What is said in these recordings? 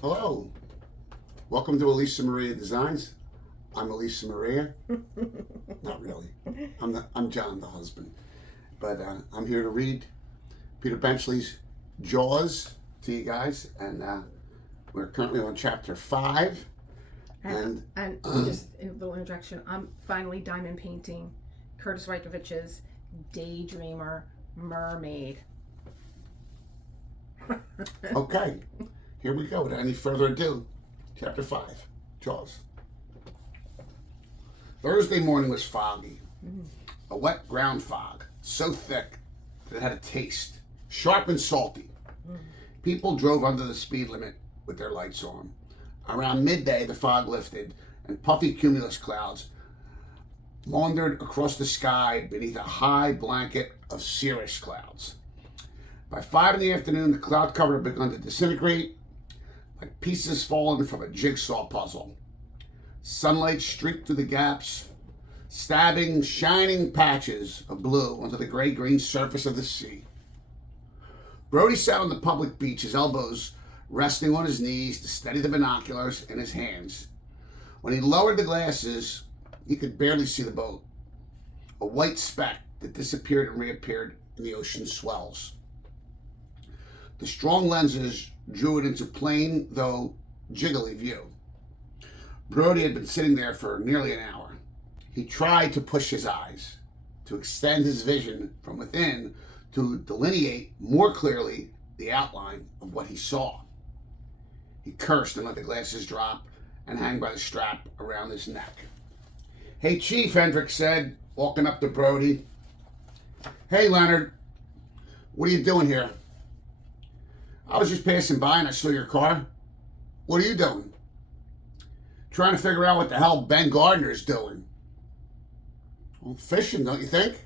Hello, welcome to Elisa Maria Designs. I'm Elisa Maria. Not really. I'm John, the husband. But I'm here to read Peter Benchley's Jaws to you guys, and we're currently on chapter 5. And just a little introduction. I'm finally diamond painting Kurtis Rykovich's Daydreamer Mermaid. Okay, here we go. Without any further ado, chapter 5, Jaws. Thursday morning was foggy. A wet ground fog, so thick that it had a taste, sharp and salty. People drove under the speed limit with their lights on. Around midday, the fog lifted, and puffy cumulus clouds maundered across the sky beneath a high blanket of cirrus clouds. By 5 in the afternoon, the cloud cover had begun to disintegrate like pieces fallen from a jigsaw puzzle. Sunlight streaked through the gaps, stabbing shining patches of blue onto the gray-green surface of the sea. Brody sat on the public beach, his elbows resting on his knees to steady the binoculars in his hands. When he lowered the glasses, he could barely see the boat, a white speck that disappeared and reappeared in the ocean's swells. The strong lenses drew it into plain, though jiggly view. Brody had been sitting there for nearly an hour. He tried to push his eyes, to extend his vision from within, to delineate more clearly the outline of what he saw. He cursed and let the glasses drop and hang by the strap around his neck. "Hey, Chief," Hendricks said, walking up to Brody. "Hey, Leonard, what are you doing here?" "I was just passing by and I saw your car." "What are you doing?" "Trying to figure out what the hell Ben Gardner's doing." "Well, fishing, don't you think?"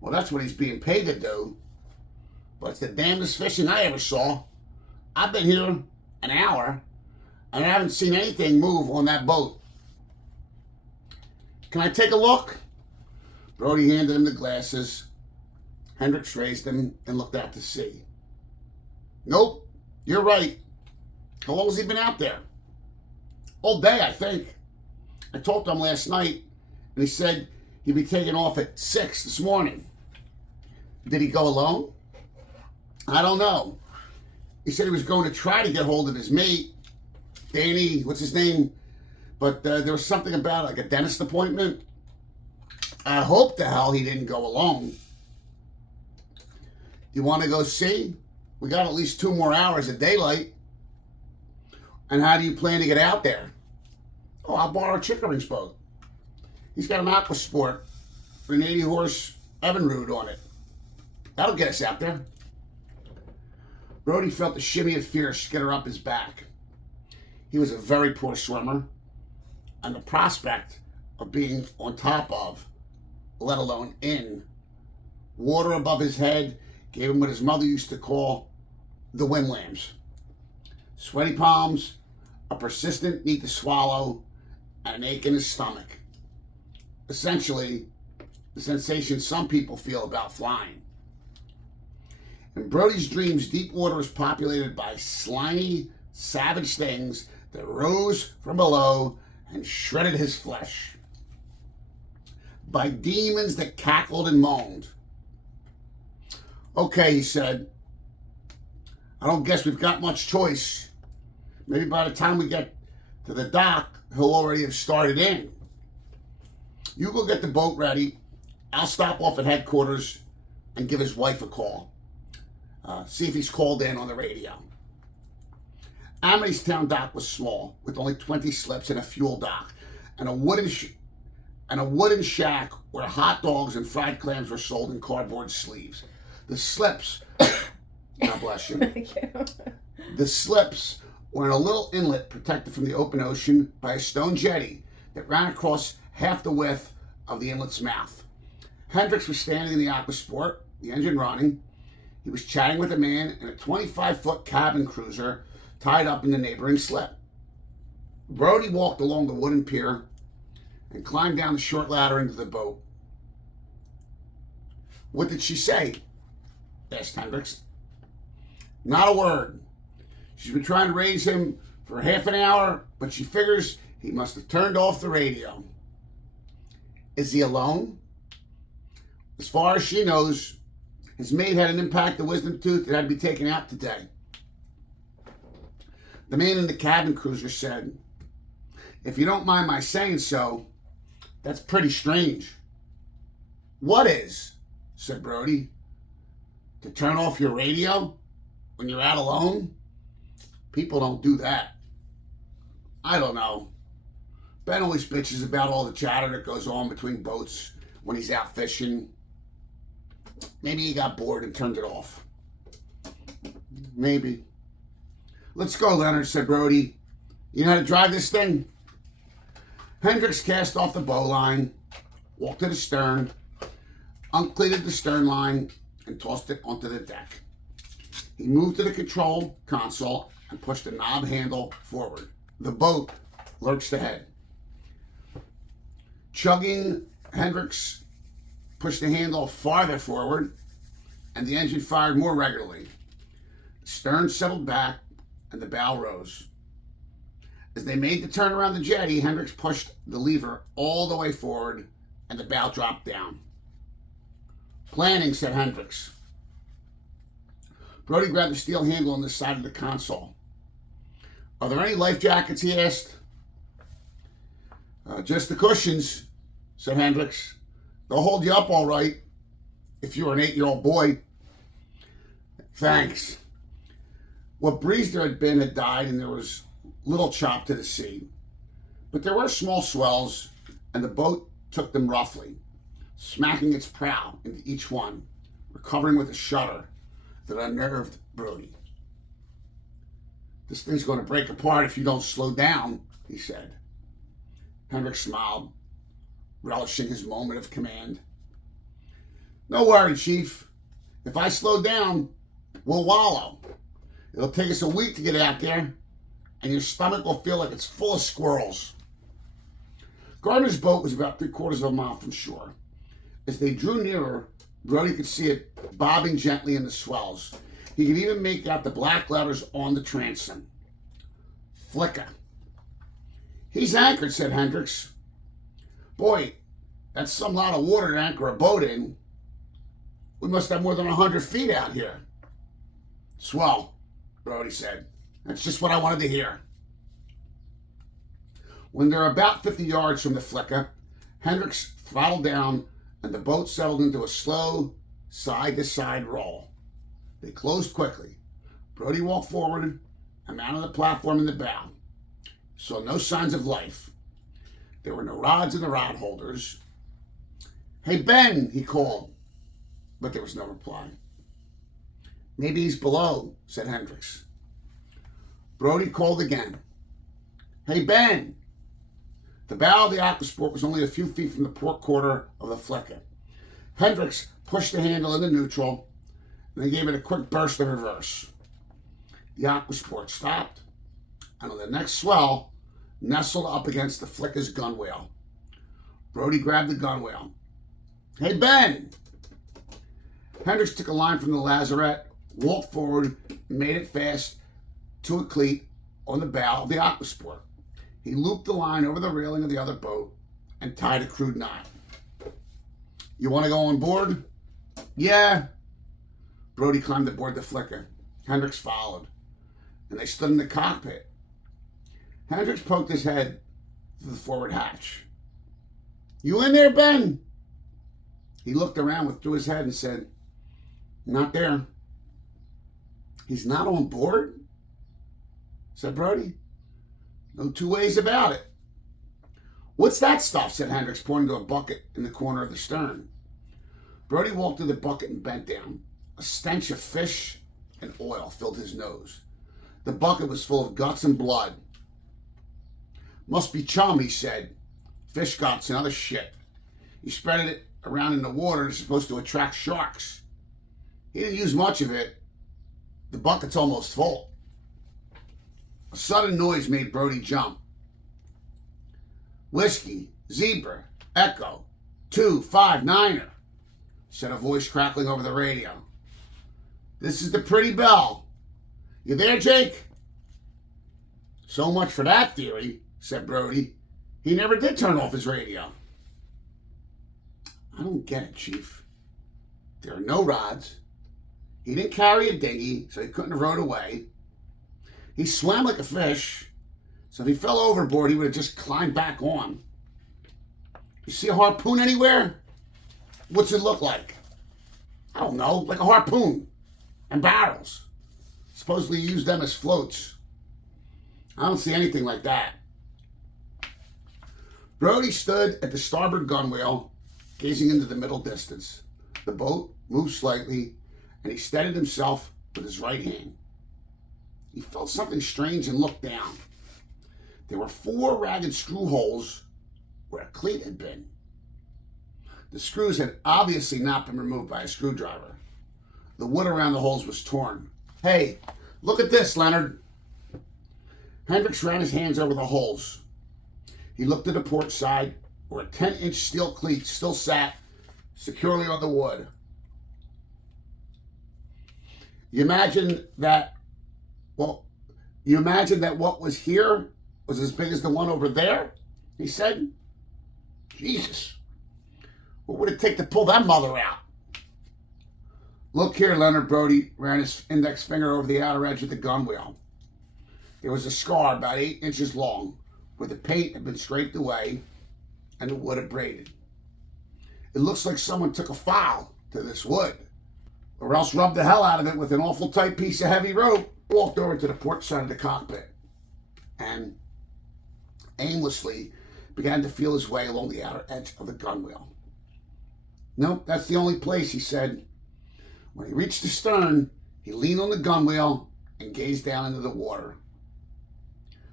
"Well, that's what he's being paid to do. But it's the damnedest fishing I ever saw. I've been here an hour and I haven't seen anything move on that boat." "Can I take a look?" Brody handed him the glasses. Hendricks raised them and looked out to sea. "Nope, you're right. How long has he been out there?" "All day, I think. I talked to him last night and he said he'd be taking off at 6 this morning." "Did he go alone?" "I don't know. He said he was going to try to get hold of his mate, Danny, what's his name? But there was something about like a dentist appointment. I hope the hell he didn't go alone." "You want to go see? We got at least 2 more hours of daylight." "And how do you plan to get out there?" "Oh, I'll borrow Chickering's boat. He's got an aqua sport with an 80-horse Evinrude on it. That'll get us out there." Brody felt the shimmy of fear skitter up his back. He was a very poor swimmer, and the prospect of being on top of, let alone in, water above his head gave him what his mother used to call the windlams. Sweaty palms, a persistent need to swallow, and an ache in his stomach. Essentially, the sensation some people feel about flying. In Brody's dreams, deep water was populated by slimy, savage things that rose from below and shredded his flesh. By demons that cackled and moaned. "Okay," he said. "I don't guess we've got much choice. Maybe by the time we get to the dock, he'll already have started in. You go get the boat ready. I'll stop off at headquarters and give his wife a call. See if he's called in on the radio." Amitystown dock was small, with only 20 slips and a fuel dock, and a wooden shack where hot dogs and fried clams were sold in cardboard sleeves. The slips, God bless you. Thank you. The slips were in a little inlet protected from the open ocean by a stone jetty that ran across half the width of the inlet's mouth. Hendricks was standing in the aquasport, the engine running. He was chatting with a man in a 25-foot cabin cruiser tied up in the neighboring slip. Brody walked along the wooden pier and climbed down the short ladder into the boat. "What did she say?" asked Hendricks. "Not a word. She's been trying to raise him for half an hour, but she figures he must have turned off the radio. Is he alone? As far as she knows, his maid had an impacted wisdom tooth that had to be taken out today. The man in the cabin cruiser said, "If you don't mind my saying so, that's pretty strange." "What is?" said Brody. "To turn off your radio when you're out alone? People don't do that." "I don't know. Ben always bitches about all the chatter that goes on between boats when he's out fishing. Maybe he got bored and turned it off." "Maybe." "Let's go, Leonard," said Brody. "You know how to drive this thing?" Hendricks cast off the bowline, walked to the stern, uncleated the stern line, and tossed it onto the deck. He moved to the control console and pushed the knob handle forward. The boat lurched ahead. Chugging, Hendricks pushed the handle farther forward, and the engine fired more regularly. The stern settled back, and the bow rose. As they made the turn around the jetty, Hendricks pushed the lever all the way forward, and the bow dropped down. "Planning," said Hendricks. Brody grabbed the steel handle on the side of the console. "Are there any life jackets?" he asked. Just the cushions," said Hendricks. "They'll hold you up all right if you're an 8-year-old boy." "Thanks." What breeze there had been had died, and there was little chop to the sea. But there were small swells, and the boat took them roughly, smacking its prow into each one, recovering with a shudder that unnerved Brody. "This thing's going to break apart if you don't slow down," he said. Hendricks smiled, relishing his moment of command. "No worry, Chief. If I slow down, we'll wallow. It'll take us a week to get out there, and your stomach will feel like it's full of squirrels." Gardner's boat was about 3/4 of a mile from shore. As they drew nearer, Brody could see it bobbing gently in the swells. He could even make out the black letters on the transom. Flicka. "He's anchored," said Hendricks. "Boy, that's some lot of water to anchor a boat in. We must have more than 100 feet out here." "Swell," Brody said. "That's just what I wanted to hear." When they were about 50 yards from the Flicka, Hendricks throttled down, and the boat settled into a slow side-to-side roll. They closed quickly. Brody walked forward and mounted the platform in the bow. He saw no signs of life. There were no rods in the rod holders. "Hey, Ben," he called, but there was no reply. "Maybe he's below," said Hendricks. Brody called again. "Hey, Ben." The bow of the Aquasport was only a few feet from the port quarter of the Flicka. Hendricks pushed the handle into neutral, and they gave it a quick burst of reverse. The Aquasport stopped, and on the next swell, nestled up against the Flicka's gunwale. Brody grabbed the gunwale. "Hey, Ben!" Hendricks took a line from the lazarette, walked forward, and made it fast to a cleat on the bow of the Aquasport. He looped the line over the railing of the other boat and tied a crude knot. "You want to go on board?" "Yeah." Brody climbed aboard the Flicka. Hendricks followed, and they stood in the cockpit. Hendricks poked his head through the forward hatch. "You in there, Ben?" He looked around, withdrew his head, and said, "Not there." "He's not on board?" said Brody. "No two ways about it." "What's that stuff?" said Hendricks, pointing to a bucket in the corner of the stern. Brody walked to the bucket and bent down. A stench of fish and oil filled his nose. The bucket was full of guts and blood. "Must be chum," he said. "Fish guts and other shit. He spread it around in the water and it's supposed to attract sharks. He didn't use much of it. The bucket's almost full." A sudden noise made Brody jump. "Whiskey, zebra, echo, 259er, said a voice crackling over the radio. "This is the Pretty Belle. You there, Jake?" So much for that theory, said Brody. He never did turn off his radio. I don't get it, Chief. There are no rods. He didn't carry a dinghy, so he couldn't have rowed away. He swam like a fish, so if he fell overboard, he would have just climbed back on. You see a harpoon anywhere? What's it look like? I don't know, like a harpoon and barrels. Supposedly use them as floats. I don't see anything like that. Brody stood at the starboard gunwale, gazing into the middle distance. The boat moved slightly, and he steadied himself with his right hand. He felt something strange and looked down. There were 4 ragged screw holes where a cleat had been. The screws had obviously not been removed by a screwdriver. The wood around the holes was torn. Hey, look at this, Leonard. Hendricks ran his hands over the holes. He looked at the port side, where a 10-inch steel cleat still sat securely on the wood. You imagine that what was here was as big as the one over there? He said. Jesus. What would it take to pull that mother out? Look here, Leonard. Brody ran his index finger over the outer edge of the gunwale. There was a scar about 8 inches long, where the paint had been scraped away and the wood abraded. It looks like someone took a file to this wood, or else rubbed the hell out of it with an awful tight piece of heavy rope. Walked over to the port side of the cockpit and aimlessly began to feel his way along the outer edge of the gunwale. Nope, that's the only place, he said. When he reached the stern, he leaned on the gunwale and gazed down into the water.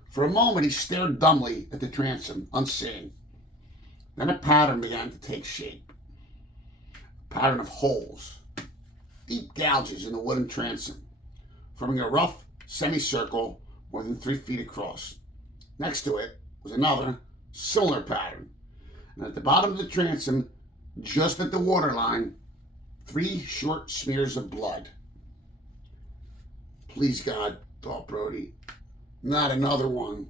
For a moment, he stared dumbly at the transom, unseeing. Then a pattern began to take shape. A pattern of holes, deep gouges in the wooden transom, forming a rough semicircle more than 3 feet across. Next to it was another similar pattern. And at the bottom of the transom, just at the waterline, 3 short smears of blood. Please, God, thought Brody, not another one.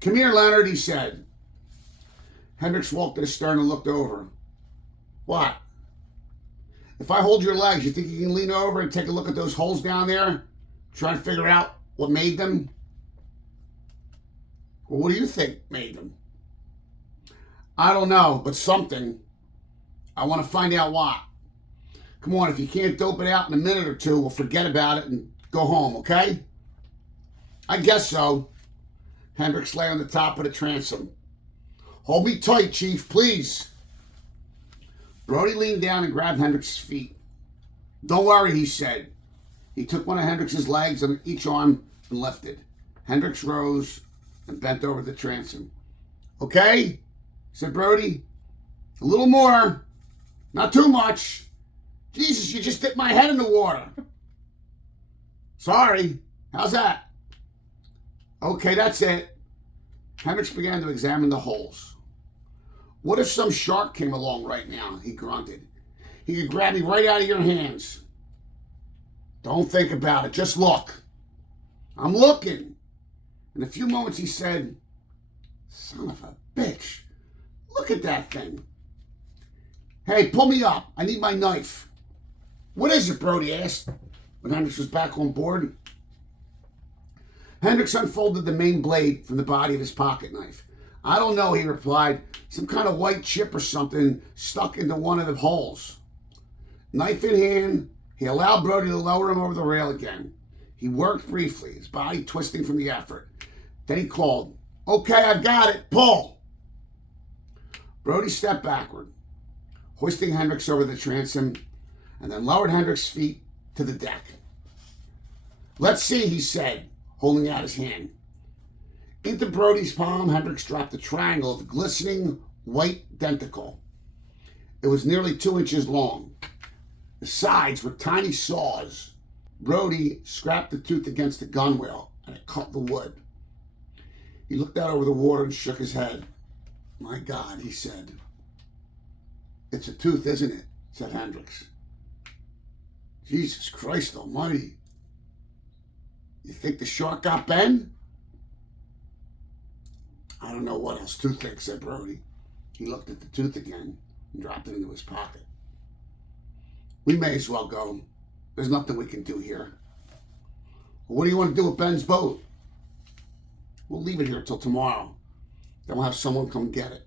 Come here, Leonard, he said. Hendricks walked to the stern and looked over. What? If I hold your legs, you think you can lean over and take a look at those holes down there? Try to figure out what made them? Well, what do you think made them? I don't know, but something. I want to find out what. Come on, if you can't dope it out in a minute or two, we'll forget about it and go home, okay? I guess so. Hendricks lay on the top of the transom. Hold me tight, Chief, please. Brody leaned down and grabbed Hendricks' feet. Don't worry, he said. He took one of Hendricks' legs on each arm and lifted. Hendricks rose and bent over the transom. Okay, said Brody. A little more. Not too much. Jesus, you just dipped my head in the water. Sorry. How's that? Okay, that's it. Hendricks began to examine the holes. What if some shark came along right now? He grunted. He could grab me right out of your hands. Don't think about it. Just look. I'm looking. In a few moments, he said, Son of a bitch. Look at that thing. Hey, pull me up. I need my knife. What is it, Brody asked when Hendricks was back on board. Hendricks unfolded the main blade from the body of his pocket knife. I don't know, he replied. Some kind of white chip or something stuck into one of the holes. Knife in hand, he allowed Brody to lower him over the rail again. He worked briefly, his body twisting from the effort. Then he called, Okay, I've got it. Pull. Brody stepped backward, hoisting Hendricks over the transom, and then lowered Hendricks' feet to the deck. Let's see, he said, holding out his hand. Into Brody's palm, Hendricks dropped a triangle of glistening white denticle. It was nearly 2 inches long. The sides were tiny saws. Brody scraped the tooth against the gunwale, and it cut the wood. He looked out over the water and shook his head. My God, he said. It's a tooth, isn't it? Said Hendricks. Jesus Christ almighty. You think the shark got Ben? I don't know what else. Toothache, said Brody. He looked at the tooth again and dropped it into his pocket. We may as well go. There's nothing we can do here. Well, what do you want to do with Ben's boat? We'll leave it here till tomorrow. Then we'll have someone come get it.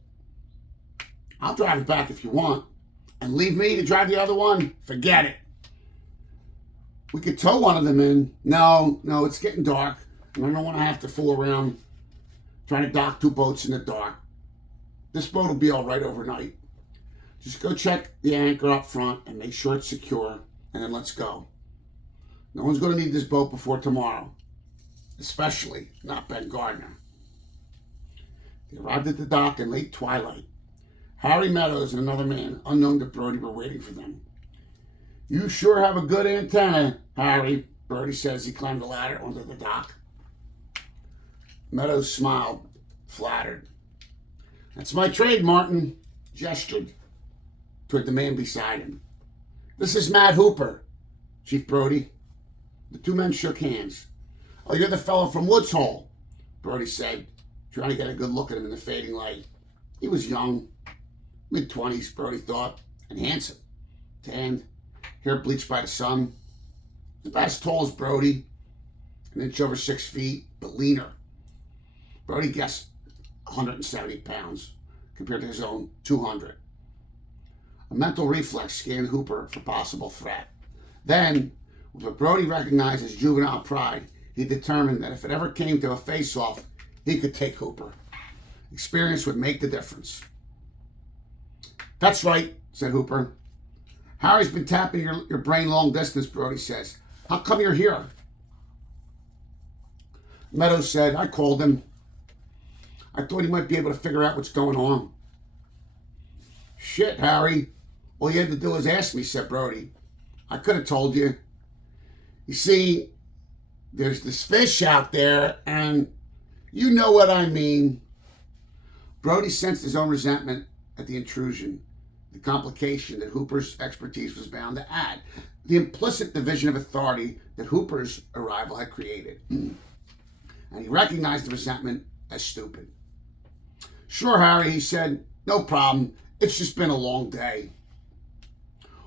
I'll drive it back if you want. And leave me to drive the other one? Forget it. We could tow one of them in. No, it's getting dark. And I don't want to have to fool around trying to dock two boats in the dark. This boat will be all right overnight. Just go check the anchor up front and make sure it's secure, and then let's go. No one's going to need this boat before tomorrow, especially not Ben Gardner. They arrived at the dock in late twilight. Harry Meadows and another man, unknown to Brody, were waiting for them. You sure have a good antenna, Harry, Brody said as he climbed the ladder onto the dock. Meadows smiled, flattered. That's my trade, Martin, gestured toward the man beside him. This is Matt Hooper, Chief Brody. The two men shook hands. Oh, you're the fellow from Woods Hole, Brody said, trying to get a good look at him in the fading light. He was young, mid-20s, Brody thought, and handsome, tanned, hair bleached by the sun. He was about as tall as Brody, an inch over 6 feet, but leaner. Brody guessed 170 pounds compared to his own 200. A mental reflex scanned Hooper for possible threat. Then, with what Brody recognized as juvenile pride, he determined that if it ever came to a face-off, he could take Hooper. Experience would make the difference. That's right, said Hooper. Harry's been tapping your brain long distance, Brody says. How come you're here? Meadows said, I called him. I thought he might be able to figure out what's going on. Shit, Harry. All you had to do was ask me, said Brody. I could have told you. You see, there's this fish out there, and you know what I mean. Brody sensed his own resentment at the intrusion, the complication that Hooper's expertise was bound to add, the implicit division of authority that Hooper's arrival had created. And he recognized the resentment as stupid. Sure, Harry, he said. No problem. It's just been a long day.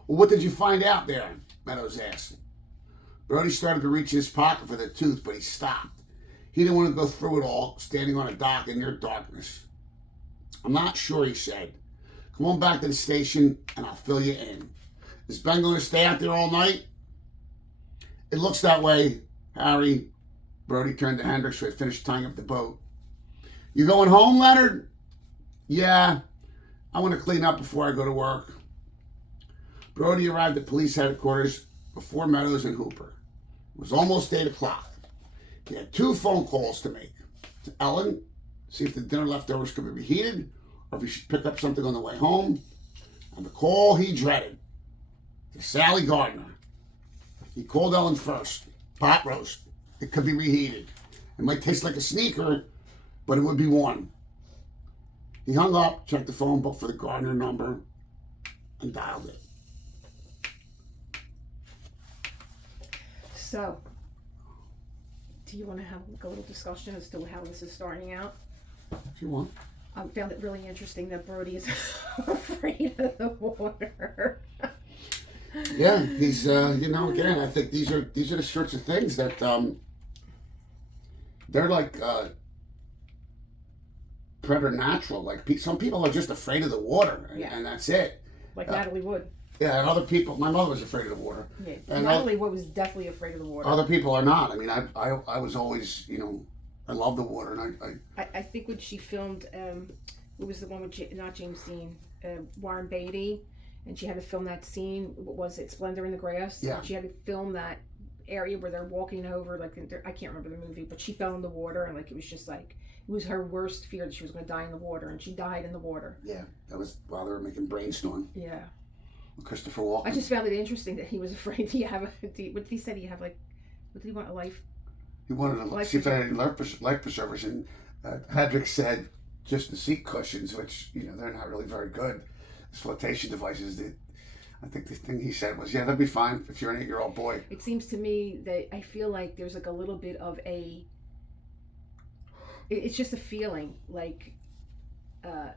Well, what did you find out there? Meadows asked. Brody started to reach in his pocket for the tooth, but he stopped. He didn't want to go through it all, standing on a dock in near darkness. I'm not sure, he said. Come on back to the station, and I'll fill you in. Is Ben going to stay out there all night? It looks that way, Harry. Brody turned to Hendricks, who had finished tying up the boat. You going home, Leonard? Yeah. I want to clean up before I go to work. Brody arrived at police headquarters before Meadows and Hooper. It was almost 8 o'clock. He had 2 phone calls to make. To Ellen, see if the dinner leftovers could be reheated, or if he should pick up something on the way home. And the call he dreaded, to Sally Gardner. He called Ellen first. Pot roast. It could be reheated. It might taste like a sneaker, but it would be warm. He hung up, checked the phone book for the Gardner number, and dialed it. So, do you want to have a little discussion as to how this is starting out? If you want. I found it really interesting that Brody is afraid of the water. Yeah, he's again, I think these are the sorts of things that they're like preternatural. Like some people are just afraid of the water, and that's it. Like Natalie Wood. Yeah, and other people. My mother was afraid of the water. Yeah, and Natalie Wood was definitely afraid of the water. Other people are not. I mean, I was always, I love the water, and I think when she filmed, it was the one with not James Dean, Warren Beatty, and she had to film that scene. What was it, Splendor in the Grass? Yeah. She had to film that area where they're walking over, like I can't remember the movie, but she fell in the water, and like it was just like it was her worst fear that she was going to die in the water, and she died in the water. Yeah, that was while they were making Brainstorm. Yeah. Christopher Walken. I just found it interesting that he was afraid he have what did he say? He have like, what did he want, a life? He wanted to see if there had any life preservers, and Hedrick said just the seat cushions, which they're not really very good. The flotation devices. I think the thing he said was, yeah, that'd be fine if you're an 8-year-old boy. It seems to me that I feel like there's like a little bit of a it's just a feeling like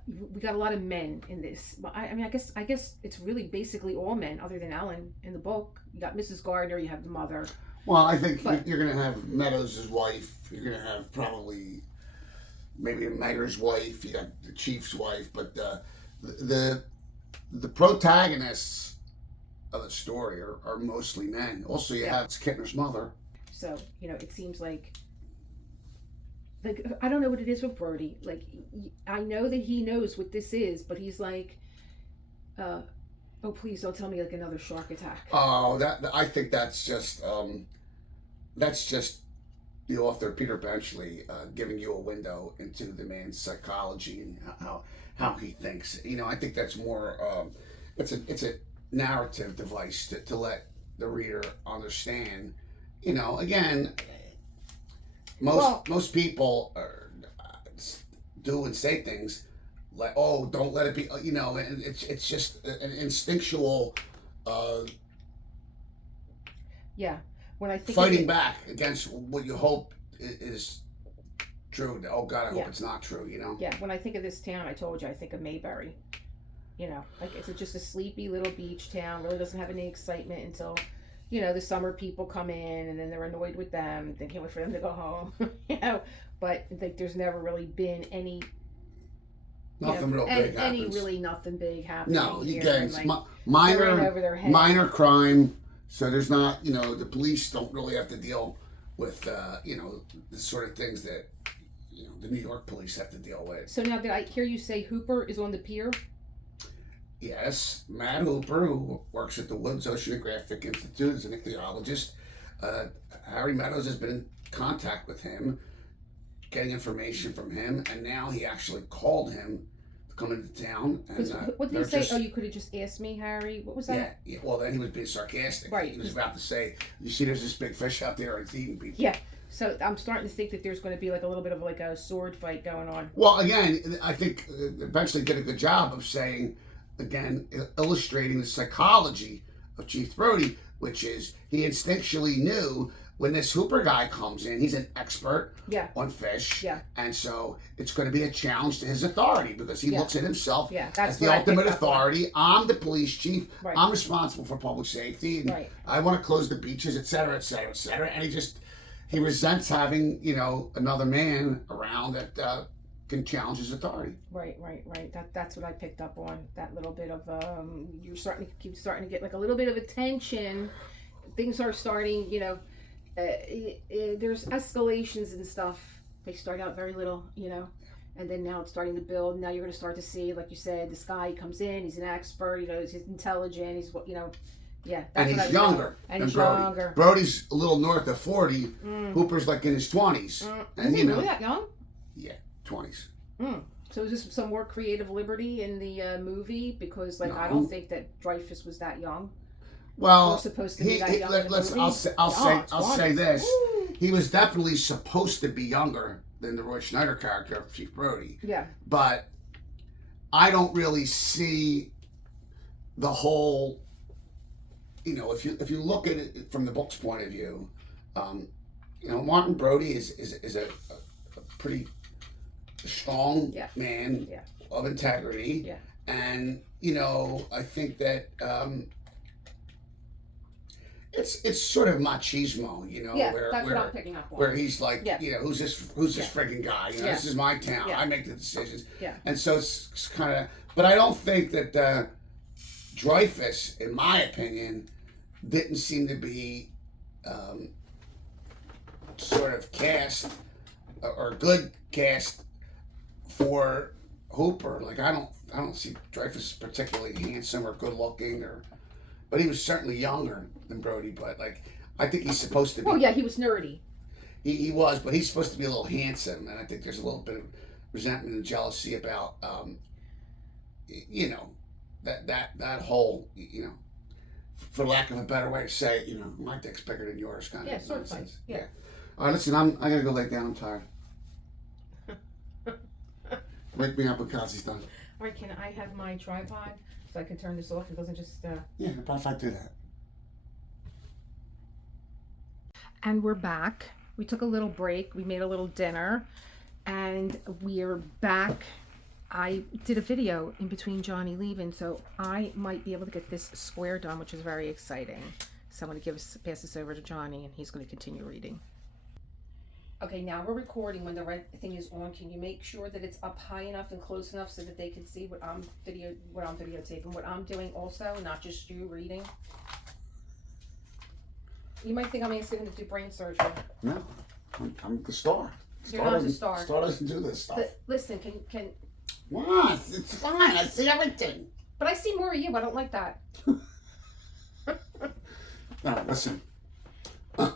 we got a lot of men in this. But I mean, I guess it's really basically all men, other than Ellen in the book. You got Mrs. Gardner, you have the mother. Well, I think But- you're going to have Meadows' wife. You're going to have probably maybe the mayor's wife. You got the chief's wife. But the protagonists of the story are mostly men. Also, you have Kittner's mother. So, you know, it seems like I don't know what it is with Brody. Like, I know that he knows what this is, but he's like, oh, please don't tell me like another shark attack. Oh, I think that's just the author Peter Benchley giving you a window into the man's psychology and how he thinks. You know, I think that's more. It's a narrative device to let the reader understand. You know, again, most people do and say things like, "Oh, don't let it be." You know, and it's just an instinctual. Yeah, when I think fighting back against what you hope is true. Oh God, I hope it's not true. You know. Yeah, when I think of this town, I told you I think of Mayberry. You know, like it's just a sleepy little beach town. Really doesn't have any excitement until, you know, the summer people come in, and then they're annoyed with them. They can't wait for them to go home. You know, but like there's never really been any. Nothing real big happens. Any really nothing big happening. No, here. again, And, it's like, minor crime. So there's not, you know, the police don't really have to deal with, you know, the sort of things that, you know, the New York police have to deal with. So now, did I hear you say Hooper is on the pier? Yes, Matt Hooper, who works at the Woods Oceanographic Institute as an ichthyologist. Harry Meadows has been in contact with him, getting information from him, and now he actually called him to come into town. And, what did he say? Oh, you could have just asked me, Harry. What was that? Yeah. Well, then he was being sarcastic. Right. He was about to say, "You see, there's this big fish out there, and it's eating people." Yeah. So I'm starting to think that there's going to be like a little bit of like a sword fight going on. Well, again, I think Benchley did a good job of saying, again, illustrating the psychology of Chief Brody, which is he instinctually knew when this Hooper guy comes in, he's an expert on fish. Yeah. And so it's going to be a challenge to his authority because he looks at himself as the what ultimate authority. I'm the police chief. Right. I'm responsible for public safety. And I want to close the beaches, et cetera, et cetera, et cetera. And he resents having, you know, another man around that can challenge his authority. Right. That's what I picked up on. That little bit of you're starting to get like a little bit of attention. Things are starting, you know. There's escalations and stuff. They start out very little, you know, and then now it's starting to build. Now you're going to start to see, like you said, this guy comes in. He's an expert. You know, he's intelligent. He's, you know, That's and he's younger. And he's Brody. younger. Brody's a little north of 40. Hooper's like in his 20s. And is he really that young? Yeah, 20s. So is this some more creative liberty in the movie? Because like I don't think that Dreyfus was that young. Well, supposed to be that young in the movie. I'll say this. Woo. He was definitely supposed to be younger than the Roy Schneider character of Chief Brody. Yeah. But I don't really see the whole, you know, if you look at it from the book's point of view, you know, Martin Brody is a pretty strong man of integrity. Yeah. And, you know, I think that it's sort of machismo, you know, that's what I'm picking up on. where he's like, you know, who's this friggin' guy? You know, this is my town. I make the decisions. Yeah. And so it's kind of, but I don't think that Dreyfus, in my opinion, didn't seem to be sort of cast or good cast for Hooper. Like I don't see Dreyfus particularly handsome or good looking but he was certainly younger than Brody. But like, I think he's supposed to be. Oh yeah, he was nerdy. He was, but he's supposed to be a little handsome, and I think there's a little bit of resentment and jealousy about, you know, that whole, you know, for lack of a better way to say it, you know, my dick's bigger than yours kind of sort of nonsense. Yeah. All right, listen, I gotta go lay down. I'm tired. Wake me up when Kelsey's done. All right, can I have my tripod so I can turn this off? It doesn't just. Yeah, but if I do that. And we're back. We took a little break. We made a little dinner, And we're back. I did a video in between Johnny leaving, so I might be able to get this square done, which is very exciting. So I'm going to pass this over to Johnny, and he's going to continue reading. Okay, now we're recording. When the red thing is on, can you make sure that it's up high enough and close enough so that they can see what I'm videotaping, what I'm doing also, not just you reading? You might think I'm asking him to do brain surgery. No, I'm the star. You're not the star. Star doesn't do this stuff. Listen, can What? It's fine. I see everything. But I see more of you. I don't like that. No, listen. All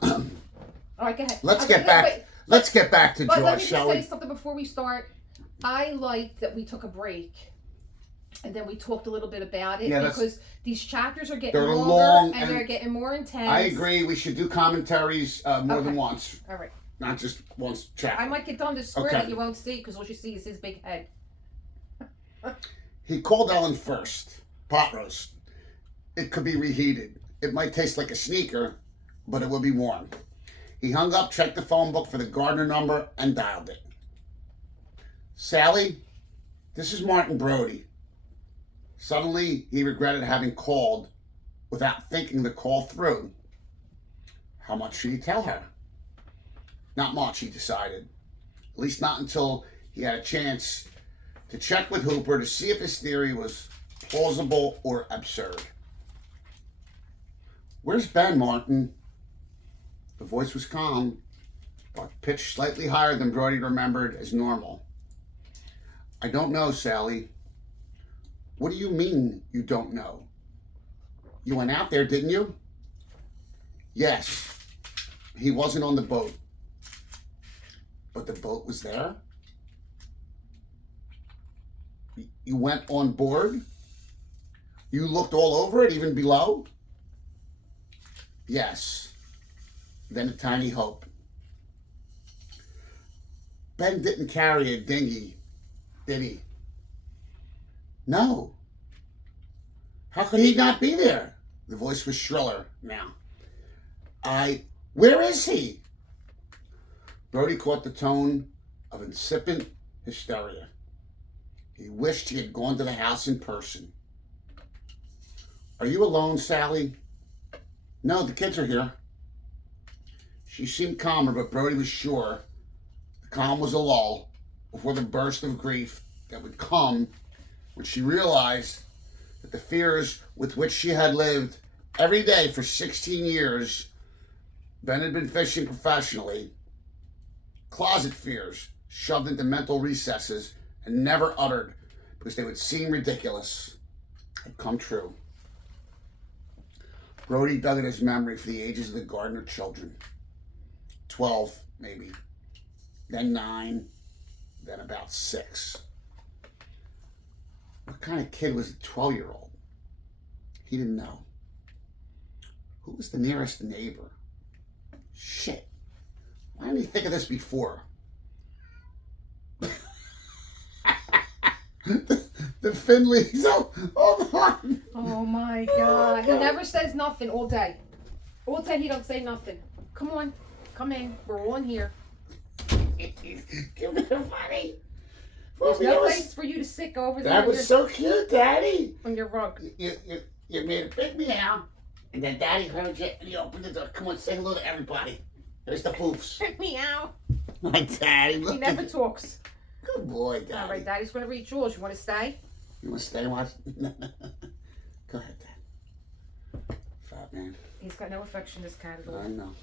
right, go ahead. Let's get back. Let's get back to But George, let me just shall say we? something before we start. I like that we took a break, and then we talked a little bit about it, because these chapters are getting longer long and they're getting more intense. I agree. We should do commentaries more than once. All right. Not just once chapter. I might get done this square that you won't see, because all you see is his big head. He called Ellen first. Pot roast. It could be reheated. It might taste like a sneaker, but it will be warm. He hung up, checked the phone book for the Gardner number, and dialed it. Sally, this is Martin Brody. Suddenly, he regretted having called without thinking the call through. How much should he tell her? Not much, he decided. At least not until he had a chance to check with Hooper to see if his theory was plausible or absurd. Where's Ben, Martin? The voice was calm, but pitched slightly higher than Brody remembered as normal. I don't know, Sally. What do you mean you don't know? You went out there, didn't you? Yes. He wasn't on the boat. But the boat was there? You went on board? You looked all over it, even below? Yes. Then a tiny hope. Ben didn't carry a dinghy, did he? No. How could he not be there? The voice was shriller now. Where is he? Brody caught the tone of incipient hysteria. He wished he had gone to the house in person. Are you alone, Sally? No, the kids are here. She seemed calmer, but Brody was sure the calm was a lull before the burst of grief that would come when she realized that the fears with which she had lived every day for 16 years, Ben had been fishing professionally, closet fears shoved into mental recesses and never uttered because they would seem ridiculous, had come true. Brody dug at his memory for the ages of the Gardner children. 12, maybe. Then 9. Then about 6. What kind of kid was a 12-year-old? He didn't know. Who was the nearest neighbor? Shit. Why didn't he think of this before? The Finleys. Oh, hold on. Oh my God. He never says nothing all day. All day he don't say nothing. Come on. Come in. We're all in here. Give me the money. There's no place for you to sit. Go over there. That was so cute, Daddy. On your rug. You made a big meow, and then Daddy heard you, and he opened the door. Come on, say hello to everybody. There's the poofs. Meow. My Daddy, look. He never talks. Good boy, Daddy. All right, Daddy's going to read yours. You want to stay? You want to stay and watch? Go ahead, Dad. Fat man. He's got no affection, this cat at all. I know.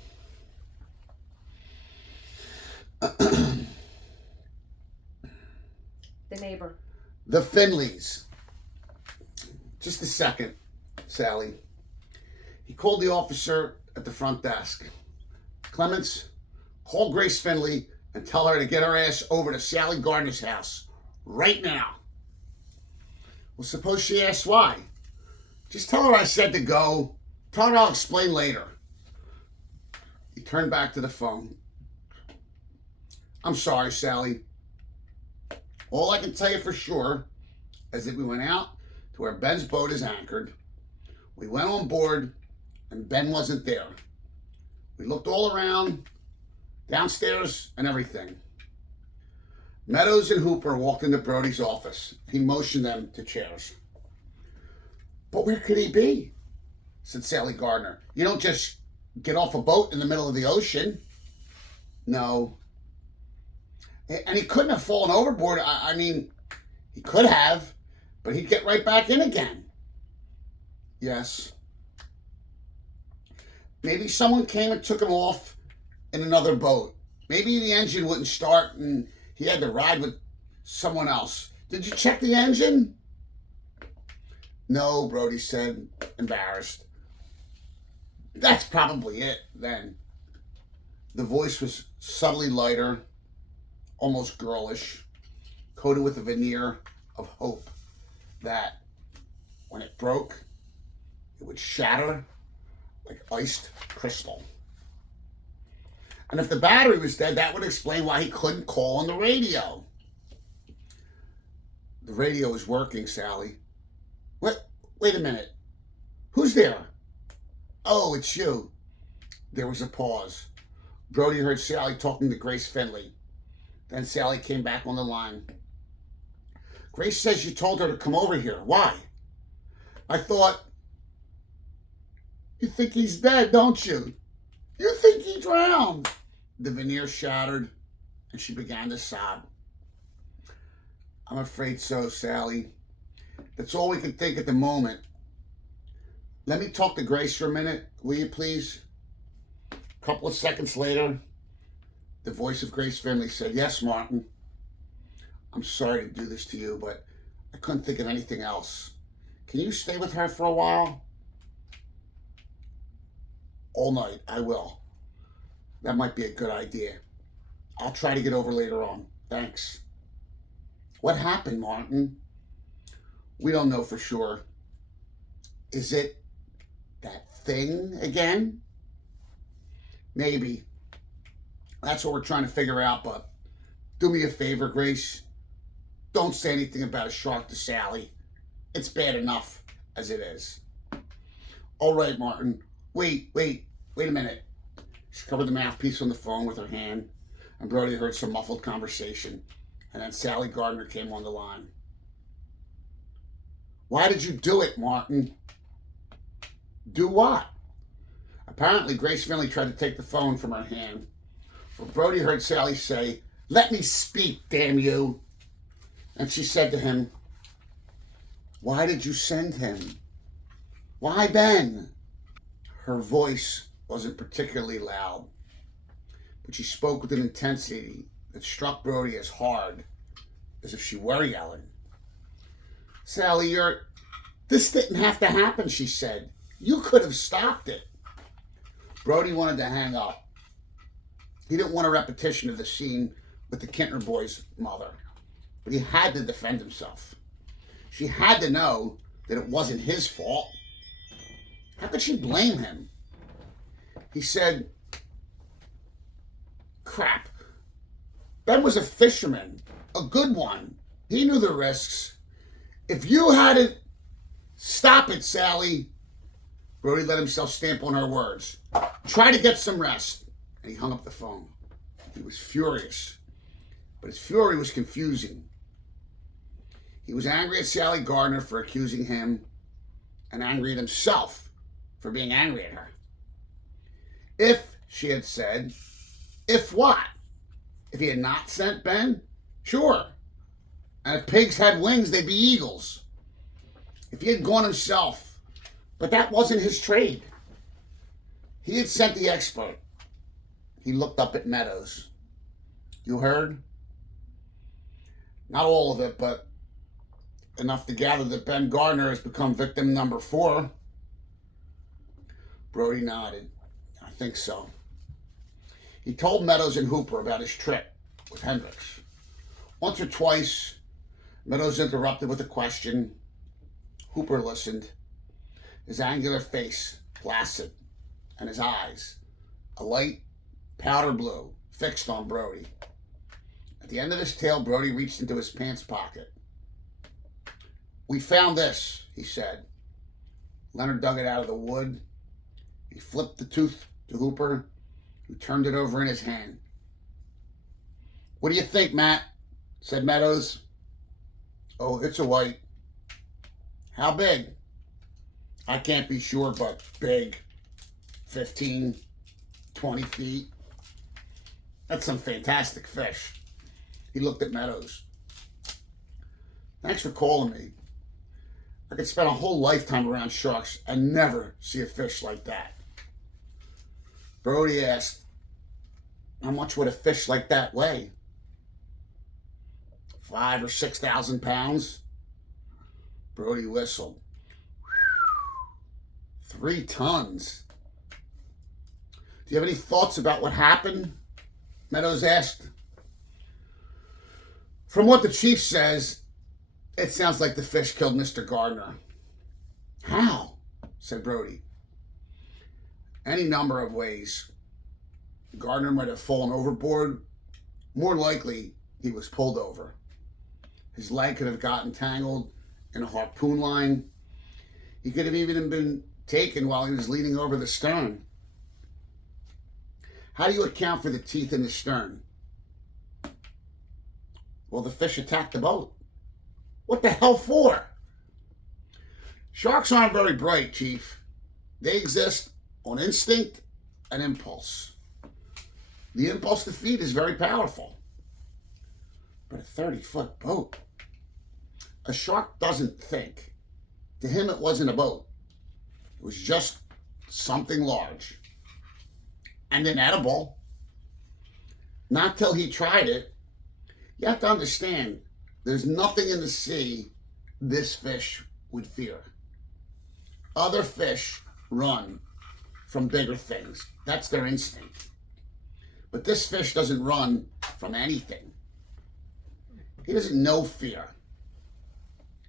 The neighbor. The Finleys. Just a second, Sally. He called the officer at the front desk. Clements, call Grace Finley and tell her to get her ass over to Sally Gardner's house right now. Well, suppose she asks why. Just tell her I said to go. Tell her I'll explain later. He turned back to the phone. I'm sorry, Sally. All I can tell you for sure is that we went out to where Ben's boat is anchored. We went on board, and Ben wasn't there. We looked all around, downstairs, and everything. Meadows and Hooper walked into Brody's office. He motioned them to chairs. "But where could he be?" said Sally Gardner. "You don't just get off a boat in the middle of the ocean." "No." "And he couldn't have fallen overboard. I mean, he could have, but he'd get right back in again." "Yes." "Maybe someone came and took him off in another boat. Maybe the engine wouldn't start and he had to ride with someone else. Did you check the engine?" "No," Brody said, embarrassed. "That's probably it, then." The voice was subtly lighter, almost girlish, coated with a veneer of hope that, when it broke, it would shatter like iced crystal. And if the battery was dead, that would explain why he couldn't call on the radio. "The radio is working, Sally." Wait a minute. Who's there?" "Oh, it's you." There was a pause. Brody heard Sally talking to Grace Finley. Then Sally came back on the line. "Grace says you told her to come over here. Why?" "I thought..." "You think he's dead, don't you? You think he drowned." The veneer shattered, and she began to sob. "I'm afraid so, Sally. That's all we can think at the moment. Let me talk to Grace for a minute, will you please?" A couple of seconds later, the voice of Grace Finley said, "Yes, Martin. I'm sorry to do this to you, but I couldn't think of anything else. Can you stay with her for a while?" "All night, I will. That might be a good idea. I'll try to get over later on. Thanks." "What happened, Martin?" "We don't know for sure. Is it that thing again?" "Maybe. That's what we're trying to figure out, but do me a favor, Grace. Don't say anything about a shark to Sally. It's bad enough as it is." "All right, Martin. Wait a minute." She covered the mouthpiece on the phone with her hand, and Brody heard some muffled conversation, and then Sally Gardner came on the line. "Why did you do it, Martin?" "Do what?" Apparently, Grace Finley tried to take the phone from her hand, but Brody heard Sally say, "Let me speak, damn you." And she said to him, "Why did you send him? Why Ben?" Her voice wasn't particularly loud, but she spoke with an intensity that struck Brody as hard as if she were yelling. "Sally, this didn't have to happen," she said. "You could have stopped it." Brody wanted to hang up. He didn't want a repetition of the scene with the Kintner boy's mother, but he had to defend himself. She had to know that it wasn't his fault. How could she blame him? He said, "Crap. Ben was a fisherman, a good one. He knew the risks. If you hadn't..." "Stop it, Sally." Brody let himself stamp on her words. "Try to get some rest." And he hung up the phone. He was furious, but his fury was confusing. He was angry at Sally Gardner for accusing him, and angry at himself for being angry at her. If, she had said, if what? If he had not sent Ben? Sure. And if pigs had wings, they'd be eagles. If he had gone himself, but that wasn't his trade. He had sent the expert. He looked up at Meadows. "You heard?" "Not all of it, but enough to gather that Ben Gardner has become victim number 4. Brody nodded. "I think so." He told Meadows and Hooper about his trip with Hendricks. Once or twice, Meadows interrupted with a question. Hooper listened, his angular face placid, and his eyes, a light powder blue, fixed on Brody. At the end of his tale, Brody reached into his pants pocket. "We found this," he said. Leonard dug it out of the wood. He flipped the tooth to Hooper, who turned it over in his hand. "What do you think, Matt?" said Meadows. Oh, it's a white. How big? I can't be sure, but big. 15, 20 feet. That's some fantastic fish. He looked at Meadows. Thanks for calling me. I could spend a whole lifetime around sharks and never see a fish like that. Brody asked, how much would a fish like that weigh? 5,000 or 6,000 pounds? Brody whistled. 3 tons. Do you have any thoughts about what happened? Meadows asked. From what the chief says, it sounds like the fish killed Mr. Gardner. How? Said Brody. Any number of ways. Gardner might have fallen overboard. More likely, he was pulled over. His leg could have gotten tangled in a harpoon line. He could have even been taken while he was leaning over the stern. How do you account for the teeth in the stern? Well, the fish attacked the boat. What the hell for? Sharks aren't very bright, Chief. They exist on instinct and impulse. The impulse to feed is very powerful. But a 30-foot boat. A shark doesn't think. To him, it wasn't a boat. It was just something large. And inedible. Not till he tried it. You have to understand, there's nothing in the sea this fish would fear. Other fish run from bigger things. That's their instinct. But this fish doesn't run from anything. He doesn't know fear.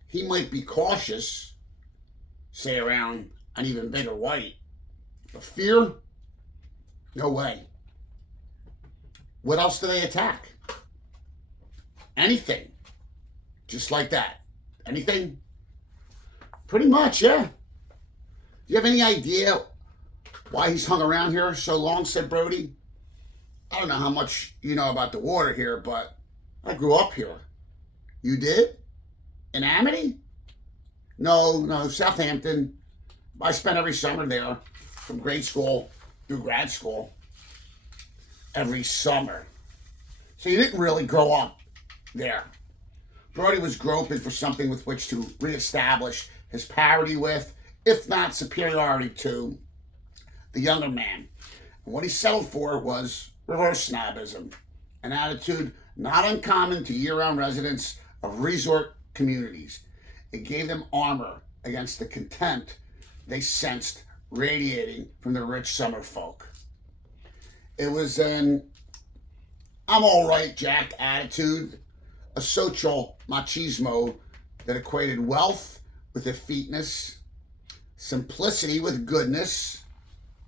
He might be cautious, say around an even bigger white. But fear? No way. What else do they attack? Anything. Just like that. Anything? Pretty much, yeah. Do you have any idea why he's hung around here so long, said Brody? I don't know how much you know about the water here, but I grew up here. You did? In Amity? No, Southampton. I spent every summer there, from grade school through grad school. Every summer. So you didn't really grow up there. Brody was groping for something with which to reestablish his parity with, if not superiority to, the younger man. And what he settled for was reverse snobism, an attitude not uncommon to year-round residents of resort communities. It gave them armor against the contempt they sensed radiating from the rich summer folk. It was an I'm all right, Jack attitude, a social machismo that equated wealth with effeteness, simplicity with goodness,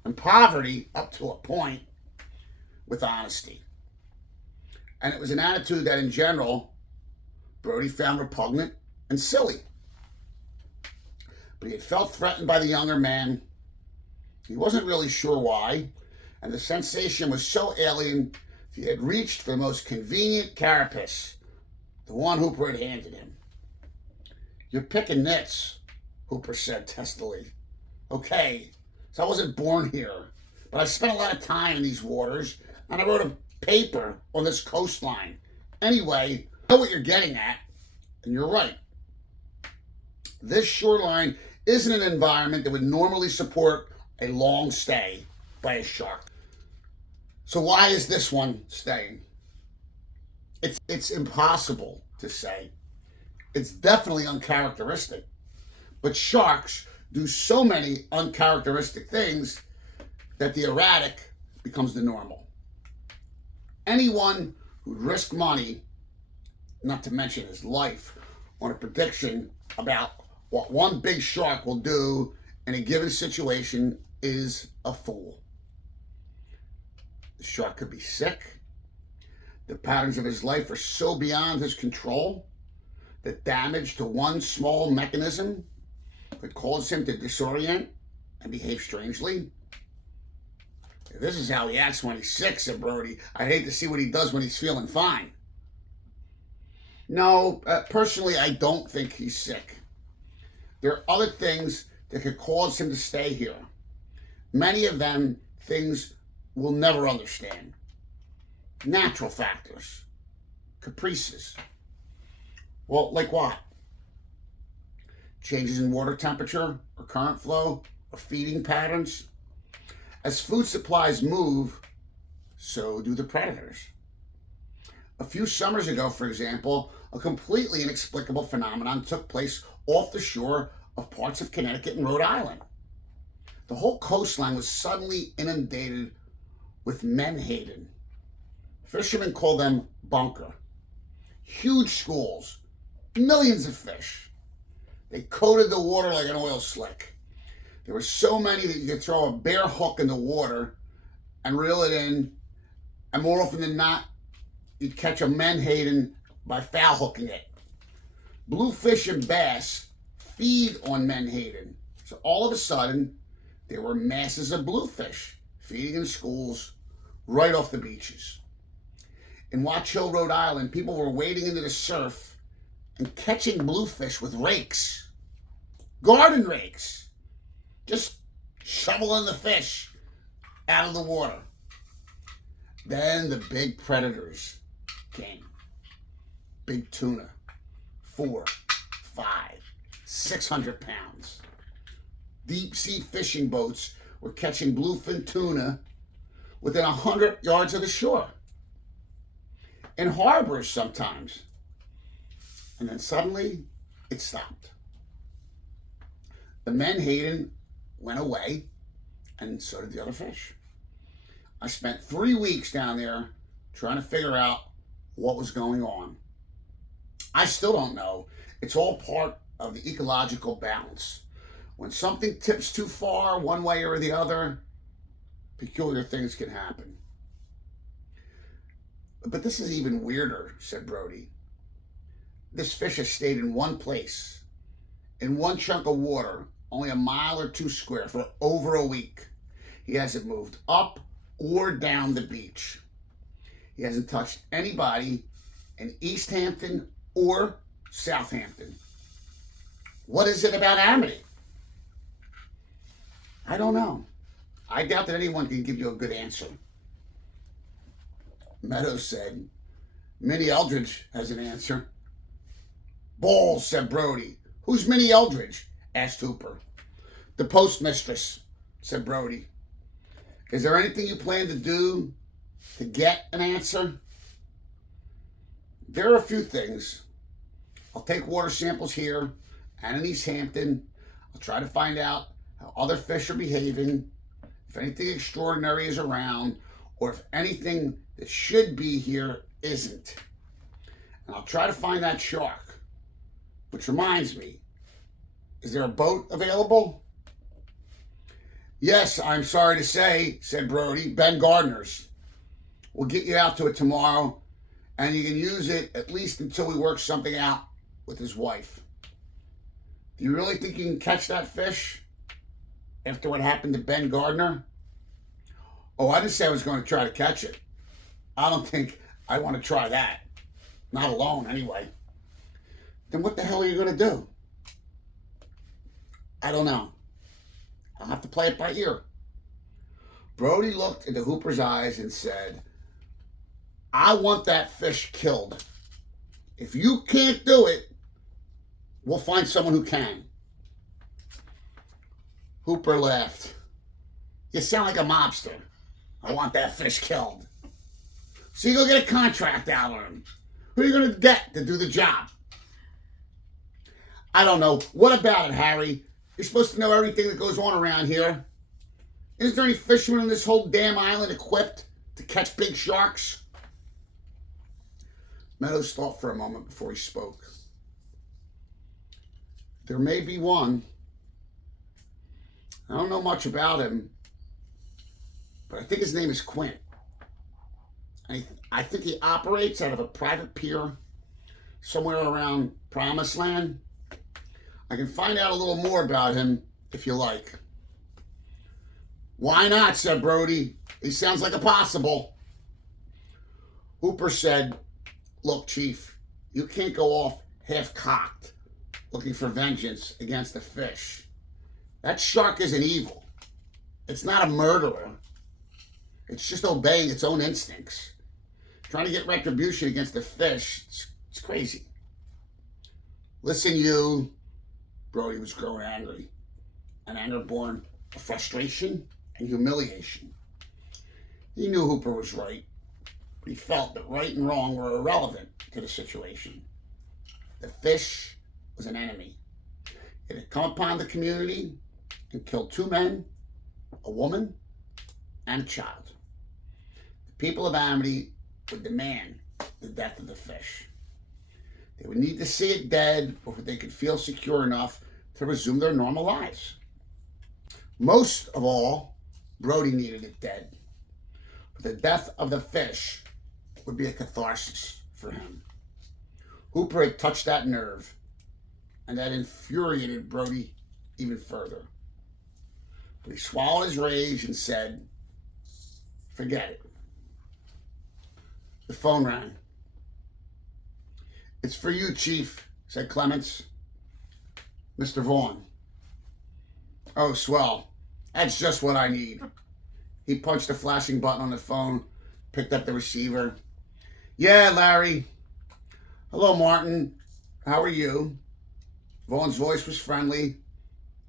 and poverty, up to a point, with honesty. And it was an attitude that, in general, Brody found repugnant and silly. But he had felt threatened by the younger man. He wasn't really sure why, and the sensation was so alien he had reached for the most convenient carapace, the one Hooper had handed him. You're picking nits, Hooper said testily. Okay, so I wasn't born here, but I spent a lot of time in these waters, and I wrote a paper on this coastline. Anyway, I know what you're getting at, and you're right. This shoreline isn't an environment that would normally support a long stay by a shark. So why is this one staying? It's impossible to say. It's definitely uncharacteristic. But sharks do so many uncharacteristic things that the erratic becomes the normal. Anyone who'd risk money, not to mention his life, on a prediction about what one big shark will do in a given situation is a fool. The shark could be sick. The patterns of his life are so beyond his control that damage to one small mechanism could cause him to disorient and behave strangely. If this is how he acts when he's sick, said Brody, I'd hate to see what he does when he's feeling fine. No, personally, I don't think he's sick. There are other things that could cause him to stay here. Many of them things we'll never understand. Natural factors, caprices. Well, like what? Changes in water temperature or current flow or feeding patterns. As food supplies move, so do the predators. A few summers ago, for example, a completely inexplicable phenomenon took place off the shore of parts of Connecticut and Rhode Island. The whole coastline was suddenly inundated with menhaden. Fishermen call them bunker. Huge schools, millions of fish. They coated the water like an oil slick. There were so many that you could throw a bare hook in the water and reel it in, and more often than not, you'd catch a menhaden by foul hooking it. Bluefish and bass feed on menhaden. So all of a sudden, there were masses of bluefish feeding in schools right off the beaches. In Watch Hill, Rhode Island, people were wading into the surf and catching bluefish with rakes. Garden rakes. Just shoveling the fish out of the water. Then the big predators came. Big tuna. 4, 5, 600 pounds. Deep sea fishing boats were catching bluefin tuna within 100 yards of the shore. In harbors sometimes. And then suddenly it stopped. The menhaden went away, and so did the other fish. I spent 3 weeks down there trying to figure out what was going on. I still don't know. It's all part of the ecological balance. When something tips too far one way or the other, peculiar things can happen. But this is even weirder, said Brody. This fish has stayed in one place, in one chunk of water, only a mile or 2 square, for over a week. He hasn't moved up or down the beach. He hasn't touched anybody in East Hampton or Southampton. What is it about Amity? I don't know. I doubt that anyone can give you a good answer. Meadows said, Minnie Eldridge has an answer. Balls, said Brody. Who's Minnie Eldridge? Asked Hooper. The postmistress, said Brody. Is there anything you plan to do to get an answer? There are a few things. I'll take water samples here and in East Hampton. I'll try to find out how other fish are behaving, if anything extraordinary is around, or if anything that should be here isn't. And I'll try to find that shark. Which reminds me, is there a boat available? Yes, I'm sorry to say, said Brody, Ben Gardner's. We'll get you out to it tomorrow, and you can use it at least until we work something out with his wife. Do you really think you can catch that fish after what happened to Ben Gardner? Oh, I didn't say I was going to try to catch it. I don't think I want to try that. Not alone, anyway. Then what the hell are you going to do? I don't know. I'll have to play it by ear. Brody looked into Hooper's eyes and said, I want that fish killed. If you can't do it, we'll find someone who can. Hooper laughed. You sound like a mobster. I want that fish killed. So you go get a contract out on him. Who are you going to get to do the job? I don't know. What about it, Harry? You're supposed to know everything that goes on around here. Isn't there any fishermen on this whole damn island equipped to catch big sharks? Meadows thought for a moment before he spoke. There may be one. I don't know much about him, but I think his name is Quint. I think he operates out of a private pier somewhere around Promised Land. I can find out a little more about him if you like. Why not, said Brody. He sounds like a possible. Hooper said, look, Chief, You can't go off half-cocked looking for vengeance against a fish. That shark isn't evil. It's not a murderer. It's just obeying its own instincts. Trying to get retribution against a fish, it's crazy. Listen, you. Brody was growing angry. An anger born of frustration and humiliation. He knew Hooper was right, but he felt that right and wrong were irrelevant to the situation. The fish was an enemy. It had come upon the community and killed 2 men, a woman, and a child. The people of Amity would demand the death of the fish. They would need to see it dead before they could feel secure enough to resume their normal lives. Most of all, Brody needed it dead. But the death of the fish would be a catharsis for him. Hooper had touched that nerve, and that infuriated Brody even further. But he swallowed his rage and said, "Forget it." The phone rang. "It's for you, Chief," said Clements. "Mr. Vaughn." "Oh, swell. That's just what I need." He punched a flashing button on the phone, picked up the receiver. "Yeah, Larry." "Hello, Martin. How are you?" Vaughn's voice was friendly,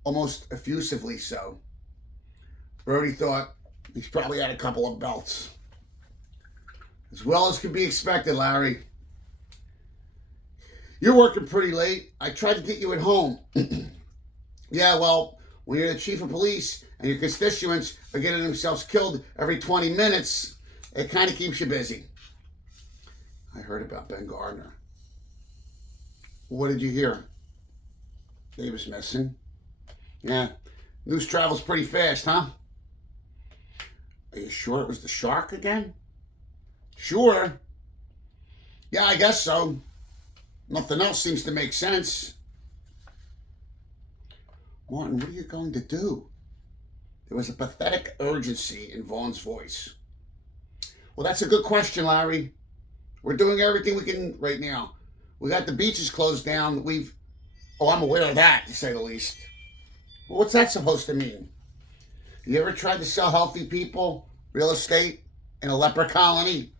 almost effusively so. Brody thought he's probably had a couple of belts. "As well as could be expected, Larry." "You're working pretty late. I tried to get you at home." "Yeah, well, when you're the chief of police and your constituents are getting themselves killed every 20 minutes, it kind of keeps you busy." "I heard about Ben Gardner." "What did you hear?" "He was missing." "Yeah, news travels pretty fast, huh?" "Are you sure it was the shark again?" "Sure. Yeah, I guess so. Nothing else seems to make sense." "Martin, what are you going to do?" There was a pathetic urgency in Vaughn's voice. "Well, that's a good question, Larry. We're doing everything we can right now. We got the beaches closed down. I'm aware of that, to say the least." "Well, what's that supposed to mean? You ever tried to sell healthy people real estate in a leper colony?"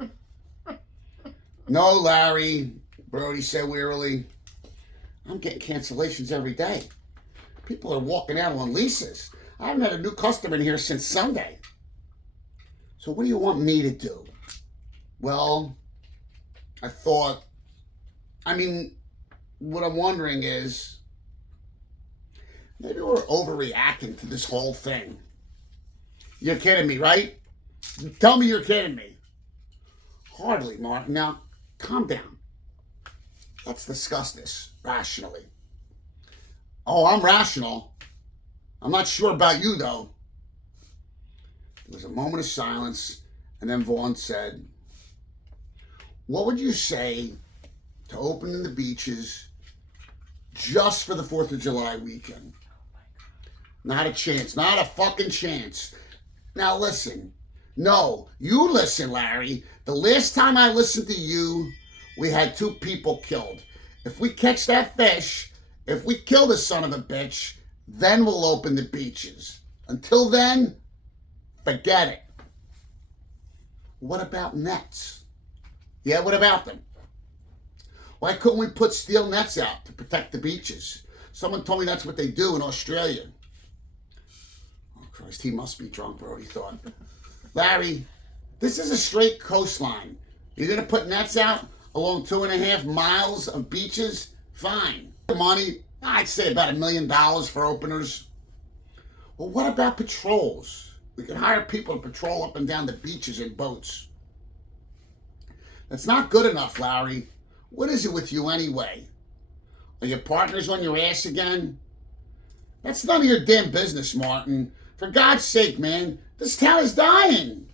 "No, Larry," Brody said wearily. "I'm getting cancellations every day. People are walking out on leases. I haven't had a new customer in here since Sunday." "So what do you want me to do?" "Well, what I'm wondering is, maybe we're overreacting to this whole thing." "You're kidding me, right? Tell me you're kidding me." "Hardly, Martin. Now, calm down. Let's discuss this rationally." "Oh, I'm rational. I'm not sure about you, though." There was a moment of silence, and then Vaughn said, "What would you say to opening the beaches just for the 4th of July weekend?" "Not a chance. Not a fucking chance. Now listen. No, you listen, Larry. The last time I listened to you, we had 2 people killed. If we catch that fish, if we kill the son of a bitch, then we'll open the beaches. Until then, forget it." "What about nets?" "Yeah, what about them?" "Why couldn't we put steel nets out to protect the beaches? Someone told me that's what they do in Australia." Oh, Christ, he must be drunk, Brody thought. "Larry, this is a straight coastline. You're going to put nets out along 2.5 miles of beaches? Fine. Money, I'd say about $1 million for openers." "Well, what about patrols? We can hire people to patrol up and down the beaches in boats." "That's not good enough, Larry. What is it with you anyway? Are your partners on your ass again?" "That's none of your damn business, Martin. For God's sake, man, this town is dying."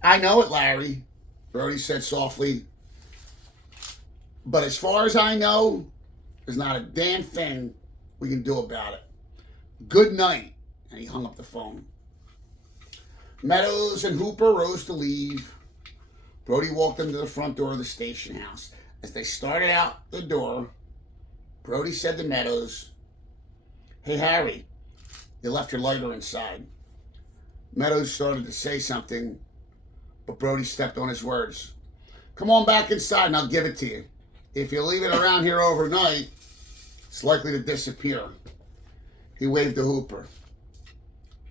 "I know it, Larry," Brody said softly. "But as far as I know, there's not a damn thing we can do about it. Good night." And he hung up the phone. Meadows and Hooper rose to leave. Brody walked into the front door of the station house. As they started out the door, Brody said to Meadows, "Hey, Harry, you left your lighter inside." Meadows started to say something, but Brody stepped on his words. "Come on back inside and I'll give it to you. If you leave it around here overnight, it's likely to disappear." He waved to Hooper.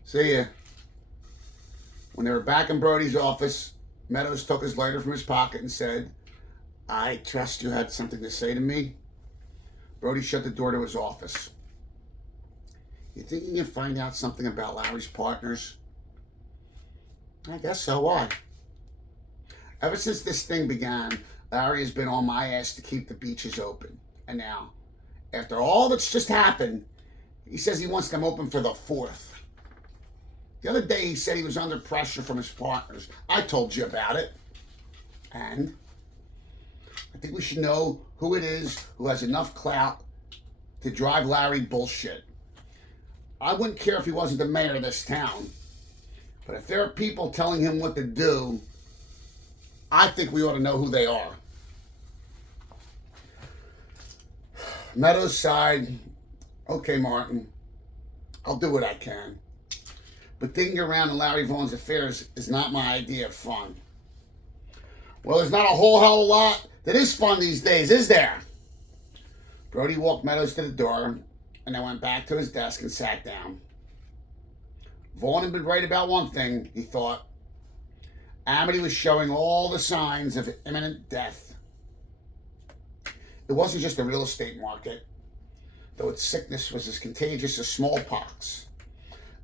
"See ya." When they were back in Brody's office, Meadows took his lighter from his pocket and said, "I trust you had something to say to me." Brody shut the door to his office. "You think you can find out something about Larry's partners?" "I guess so. Why?" "Ever since this thing began, Larry has been on my ass to keep the beaches open. And now, after all that's just happened, he says he wants them open for the 4th. The other day he said he was under pressure from his partners. I told you about it. And I think we should know who it is who has enough clout to drive Larry bullshit. I wouldn't care if he wasn't the mayor of this town. But if there are people telling him what to do, I think we ought to know who they are." Meadows sighed. "Okay, Martin, I'll do what I can. But digging around in Larry Vaughn's affairs is not my idea of fun." "Well, there's not a whole hell of a lot that is fun these days, is there?" Brody walked Meadows to the door and then went back to his desk and sat down. Vaughn had been right about one thing, he thought. Amity was showing all the signs of imminent death. It wasn't just the real estate market, though its sickness was as contagious as smallpox.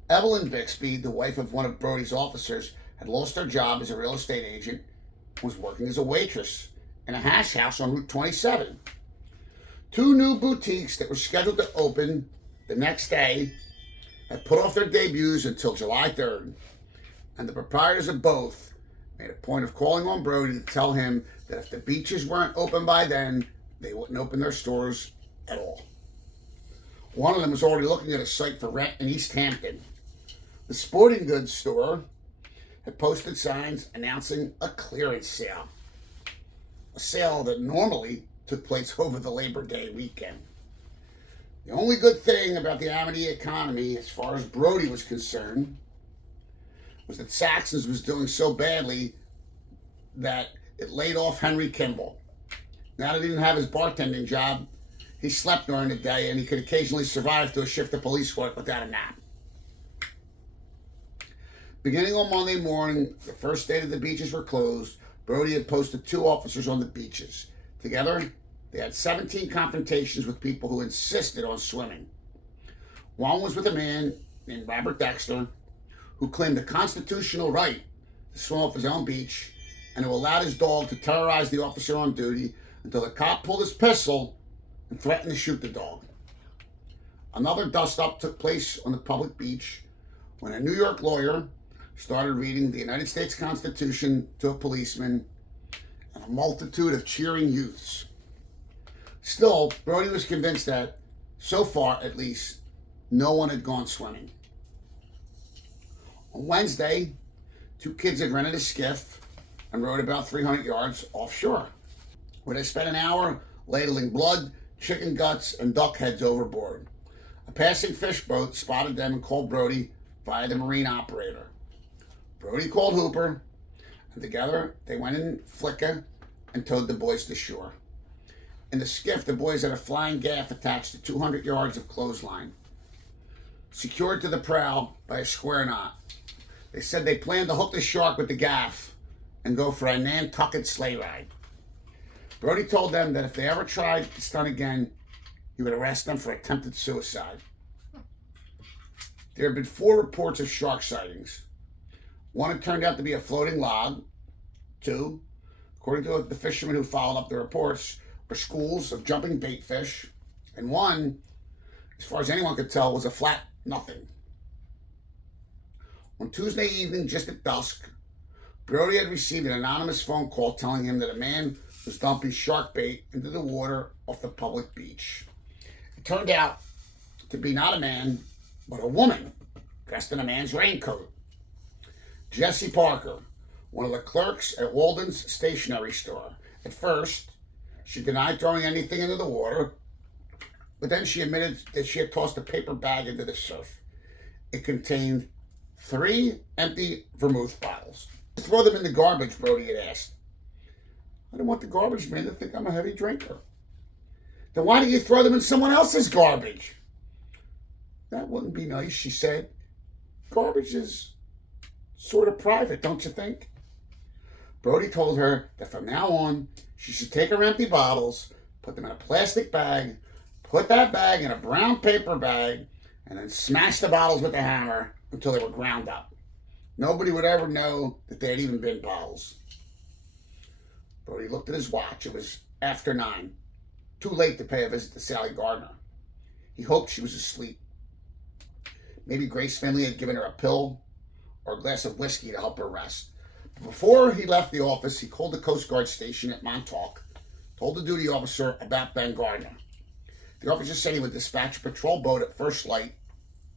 Evelyn Bixby, the wife of one of Brody's officers, had lost her job as a real estate agent and was working as a waitress in a hash house on Route 27. 2 new boutiques that were scheduled to open the next day had put off their debuts until July 3rd, and the proprietors of both made a point of calling on Brody to tell him that if the beaches weren't open by then, they wouldn't open their stores at all. One of them was already looking at a site for rent in East Hampton. The sporting goods store had posted signs announcing a clearance sale, a sale that normally took place over the Labor Day weekend. The only good thing about the Amity economy, as far as Brody was concerned, was that Saxon's was doing so badly that it laid off Henry Kimball. Now that he didn't have his bartending job, he slept during the day and he could occasionally survive to a shift of police work without a nap. Beginning on Monday morning, the first day that the beaches were closed, Brody had posted 2 officers on the beaches. Together, they had 17 confrontations with people who insisted on swimming. One was with a man named Robert Dexter, who claimed a constitutional right to swim off his own beach and who allowed his dog to terrorize the officer on duty until the cop pulled his pistol and threatened to shoot the dog. Another dust-up took place on the public beach when a New York lawyer started reading the United States Constitution to a policeman and a multitude of cheering youths. Still, Brody was convinced that, so far at least, no one had gone swimming. On Wednesday, 2 kids had rented a skiff and rowed about 300 yards offshore, where they spent an hour ladling blood, chicken guts, and duck heads overboard. A passing fish boat spotted them and called Brody via the marine operator. Brody called Hooper, and together they went in Flicka and towed the boys to shore. In the skiff, the boys had a flying gaff attached to 200 yards of clothesline, secured to the prow by a square knot. They said they planned to hook the shark with the gaff and go for a Nantucket sleigh ride. Brody told them that if they ever tried the stunt again, he would arrest them for attempted suicide. There had been 4 reports of shark sightings. One had turned out to be a floating log. 2, according to the fishermen who followed up the reports, were schools of jumping bait fish. And 1, as far as anyone could tell, was a flat nothing. On Tuesday evening, just at dusk, Brody had received an anonymous phone call telling him that a man was dumping shark bait into the water off the public beach. It turned out to be not a man, but a woman dressed in a man's raincoat. Jessie Parker, one of the clerks at Walden's stationery store. At first, She denied throwing anything into the water, but then she admitted that she had tossed a paper bag into the surf. It contained 3 empty vermouth bottles. Throw them in the garbage, Brody had asked. I don't want the garbage man to think I'm a heavy drinker. Then why don't you throw them in someone else's garbage? That wouldn't be nice, she said. Garbage is sort of private, don't you think? Brody told her that from now on, she should take her empty bottles, put them in a plastic bag, put that bag in a brown paper bag, and then smash the bottles with a hammer until they were ground up. Nobody would ever know that they had even been bottles. Brody looked at his watch. It was after 9. Too late to pay a visit to Sally Gardner. He hoped she was asleep. Maybe Grace Finley had given her a pill or a glass of whiskey to help her rest. Before he left the office, he called the Coast Guard station at Montauk, told the duty officer about Ben Gardner. The officer said he would dispatch a patrol boat at first light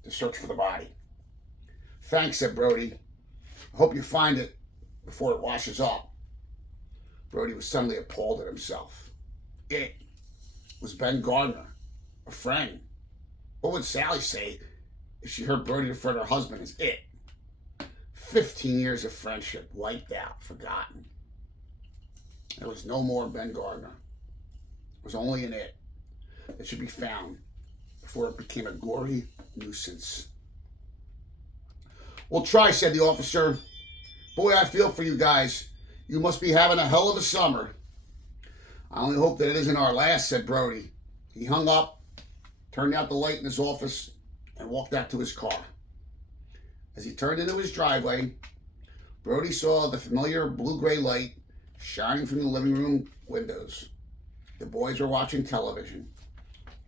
to search for the body. Thanks, said Brody. I hope you find it before it washes up. Brody was suddenly appalled at himself. It was Ben Gardner, a friend. What would Sally say if she heard Brody refer to her husband as it? 15 years of friendship wiped out, forgotten. There was no more Ben Gardner. There was only an it that should be found before it became a gory nuisance. We'll try, said the officer. Boy, I feel for you guys. You must be having a hell of a summer. I only hope that it isn't our last, said Brody. He hung up, turned out the light in his office, and walked out to his car. As he turned into his driveway, Brody saw the familiar blue-gray light shining from the living room windows. The boys were watching television.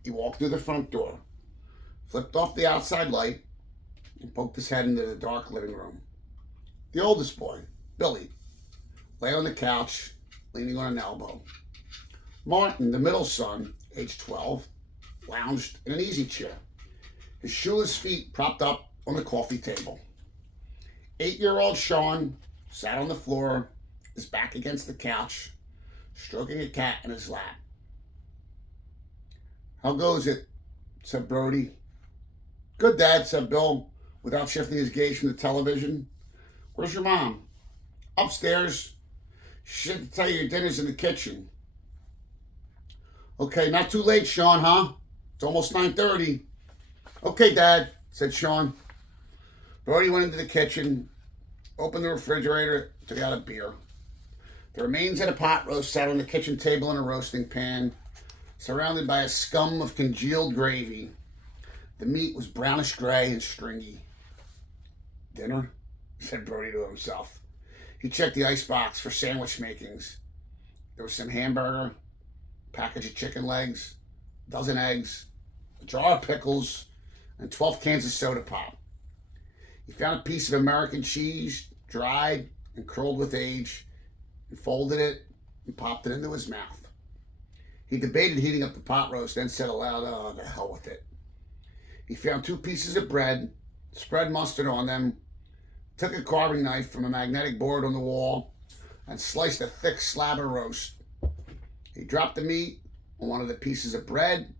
He walked through the front door, flipped off the outside light, and poked his head into the dark living room. The oldest boy, Billy, lay on the couch, leaning on an elbow. Martin, the middle son, age 12, lounged in an easy chair, his shoeless feet propped up on the coffee table. 8-year-old Sean sat on the floor, his back against the couch, stroking a cat in his lap. How goes it? Said Brody. Good, Dad, said Bill, without shifting his gaze from the television. Where's your mom? Upstairs. She said to tell you your dinner's in the kitchen. Okay, not too late, Sean, huh? It's almost 9:30. Okay, Dad, said Sean. Brody went into the kitchen, opened the refrigerator, took out a beer. The remains of the pot roast sat on the kitchen table in a roasting pan, surrounded by a scum of congealed gravy. The meat was brownish gray and stringy. Dinner? Said Brody to himself. He checked the icebox for sandwich makings. There was some hamburger, a package of chicken legs, a dozen eggs, a jar of pickles, and 12 cans of soda pop. He found a piece of American cheese, dried and curled with age, and folded it and popped it into his mouth. He debated heating up the pot roast, then said aloud, oh, the hell with it. He found 2 pieces of bread, spread mustard on them, took a carving knife from a magnetic board on the wall, and sliced a thick slab of roast. He dropped the meat on one of the pieces of bread,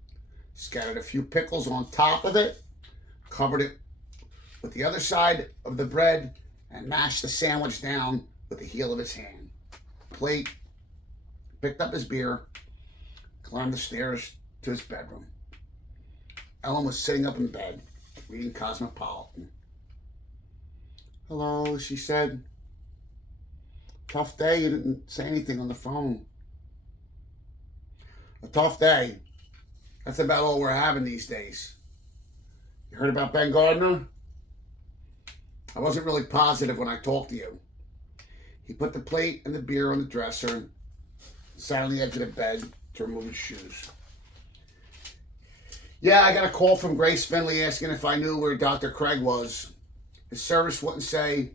scattered a few pickles on top of it, covered it with the other side of the bread, and mashed the sandwich down with the heel of his hand. Plate, picked up his beer, climbed the stairs to his bedroom. Ellen was sitting up in bed, reading Cosmopolitan. Hello, she said. Tough day, you didn't say anything on the phone. A tough day. That's about all we're having these days. You heard about Ben Gardner? I wasn't really positive when I talked to you. He put the plate and the beer on the dresser and sat on the edge of the bed to remove his shoes. Yeah, I got a call from Grace Finley asking if I knew where Dr. Craig was. His service wouldn't say,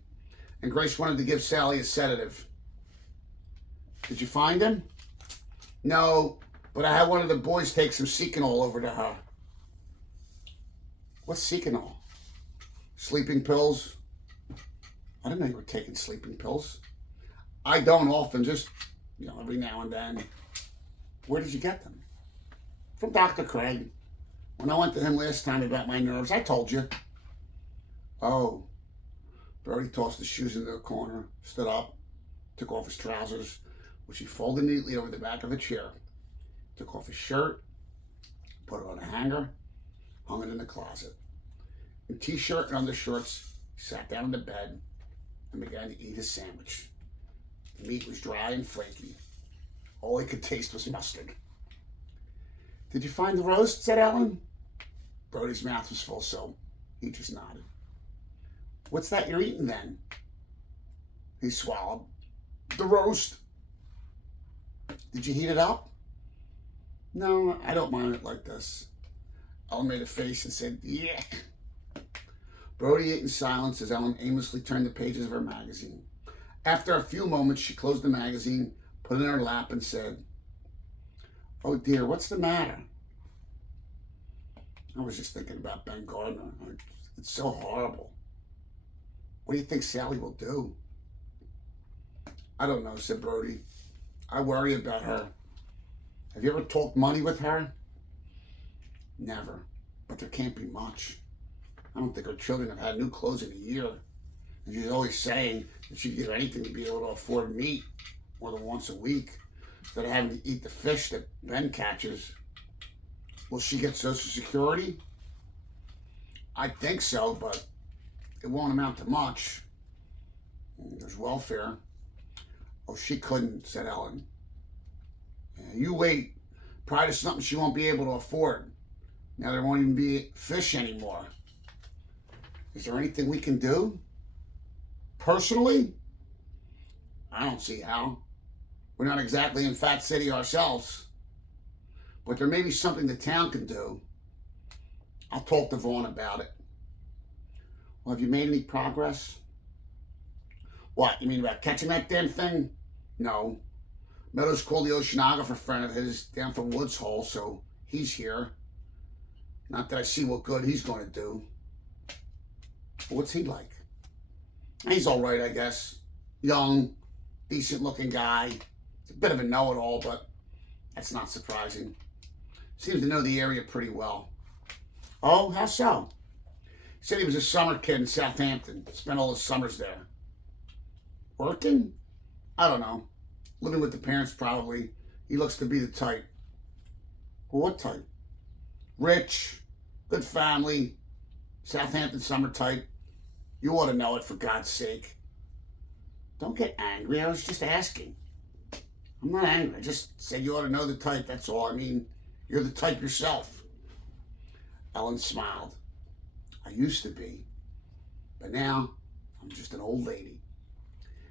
and Grace wanted to give Sally a sedative. Did you find him? No, but I had one of the boys take some Seconal over to her. What's Seconal? Sleeping pills? I didn't know you were taking sleeping pills. I don't often, just, every now and then. Where did you get them? From Dr. Craig. When I went to him last time about my nerves, I told you. Oh. Brody tossed his shoes into the corner, stood up, took off his trousers, which he folded neatly over the back of a chair, took off his shirt, put it on a hanger, hung it in the closet. In t-shirt and undershorts, he sat down in the bed and began to eat his sandwich. The meat was dry and flaky. All he could taste was mustard. Did you find the roast? Said Ellen. Brody's mouth was full, so he just nodded. What's that you're eating then? He swallowed. The roast. Did you heat it up? No, I don't mind it like this. Ellen made a face and said, yeah. Brody ate in silence as Ellen aimlessly turned the pages of her magazine. After a few moments, she closed the magazine, put it in her lap, and said, oh dear, what's the matter? I was just thinking about Ben Gardner. It's so horrible. What do you think Sally will do? I don't know, said Brody. I worry about her. Have you ever talked money with her? Never, but there can't be much. I don't think her children have had new clothes in a year. And she's always saying that she'd give anything to be able to afford meat more than once a week instead of having to eat the fish that Ben catches. Will she get Social Security? I think so, but it won't amount to much. There's welfare. Oh, she couldn't, said Ellen. Yeah, you wait. Probably something she won't be able to afford. Now there won't even be fish anymore. Is there anything we can do? Personally? I don't see how. We're not exactly in Fat City ourselves. But there may be something the town can do. I'll talk to Vaughn about it. Well, have you made any progress? What, you mean about catching that damn thing? No. Meadows called the oceanographer friend of his down from Woods Hole, so he's here. Not that I see what good he's going to do. But what's he like? He's all right, I guess. Young, decent-looking guy. He's a bit of a know-it-all, but that's not surprising. Seems to know the area pretty well. Oh, how so? He said he was a summer kid in Southampton. Spent all his summers there. Working? I don't know. Living with the parents, probably. He looks to be the type. Well, what type? Rich, good family, Southampton summer type. You ought to know it, for God's sake. Don't get angry. I was just asking. I'm not angry. I just said you ought to know the type, that's all. I mean, you're the type yourself. Ellen smiled. I used to be. But now, I'm just an old lady.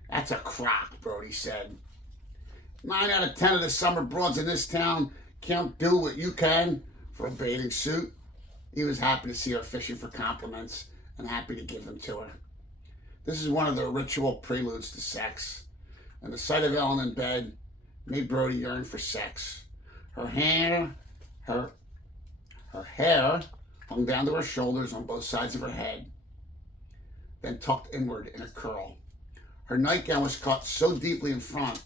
That's a crock, Brody said. 9 out of 10 of the summer broads in this town can't do what you can for a bathing suit. He was happy to see her fishing for compliments and happy to give them to her. This is one of the ritual preludes to sex, and the sight of Ellen in bed made Brody yearn for sex. Her hair hung down to her shoulders on both sides of her head, then tucked inward in a curl. Her nightgown was cut so deeply in front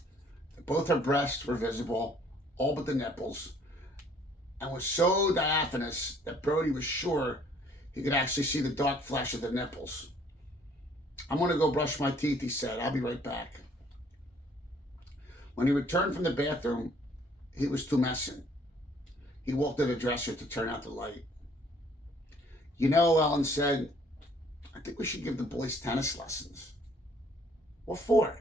that both her breasts were visible, all but the nipples, and was so diaphanous that Brody was sure he could actually see the dark flesh of the nipples. I'm going to go brush my teeth, he said. I'll be right back. When he returned from the bathroom, he was tumescent. He walked to the dresser to turn out the light. You know, Ellen said, I think we should give the boys tennis lessons. What for?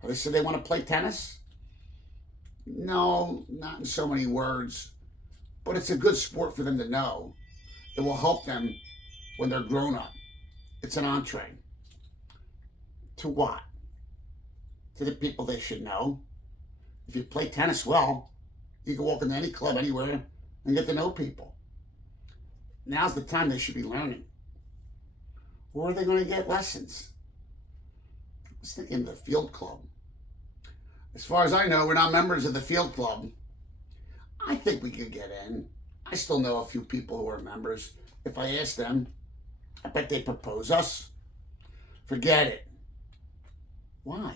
Have they said they want to play tennis? No, not in so many words. But it's a good sport for them to know. It will help them when they're grown up. It's an entree. To what? To the people they should know. If you play tennis well, you can walk into any club anywhere and get to know people. Now's the time they should be learning. Where are they going to get lessons? I was thinking of the field club. As far as I know, we're not members of the field club. I think we could get in. I still know a few people who are members. If I ask them, I bet they'd propose us. Forget it. Why?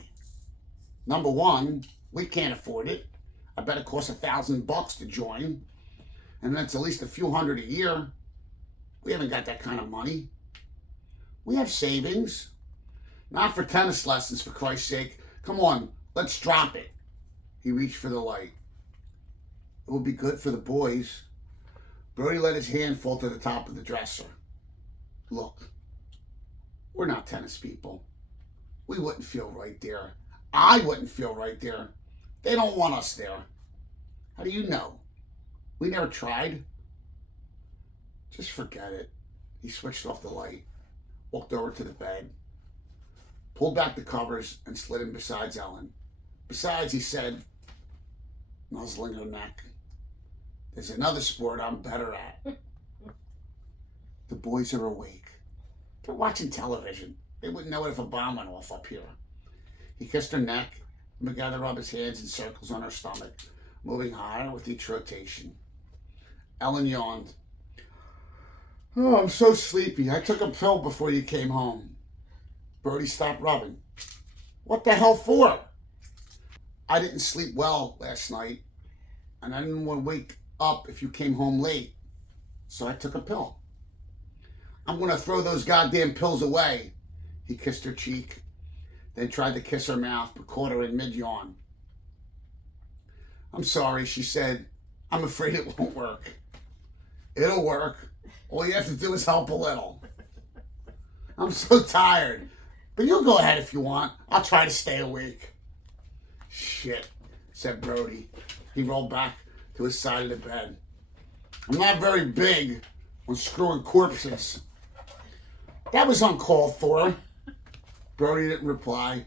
Number one, we can't afford it. I bet it costs $1,000 to join. And that's at least a few hundred a year. We haven't got that kind of money. We have savings. Not for tennis lessons, for Christ's sake. Come on, let's drop it. He reached for the light. It will be good for the boys. Brody let his hand fall to the top of the dresser. Look, we're not tennis people. We wouldn't feel right there. I wouldn't feel right there. They don't want us there. How do you know? We never tried. Just forget it. He switched off the light, walked over to the bed, pulled back the covers, and slid in beside Ellen. Besides, he said, nuzzling her neck, there's another sport I'm better at. The boys are awake. They're watching television. They wouldn't know it if a bomb went off up here. He kissed her neck and began to rub his hands in circles on her stomach, moving higher with each rotation. Ellen yawned. Oh, I'm so sleepy. I took a pill before you came home. Brody stopped rubbing. What the hell for? I didn't sleep well last night, and I didn't want to wake up if you came home late, so I took a pill. I'm going to throw those goddamn pills away. He kissed her cheek, then tried to kiss her mouth, but caught her in mid-yawn. I'm sorry, she said. I'm afraid it won't work. It'll work. All you have to do is help a little. I'm so tired. But you go ahead if you want. I'll try to stay awake. Shit, said Brody. He rolled back to his side of the bed. I'm not very big on screwing corpses. That was uncalled for. Brody didn't reply.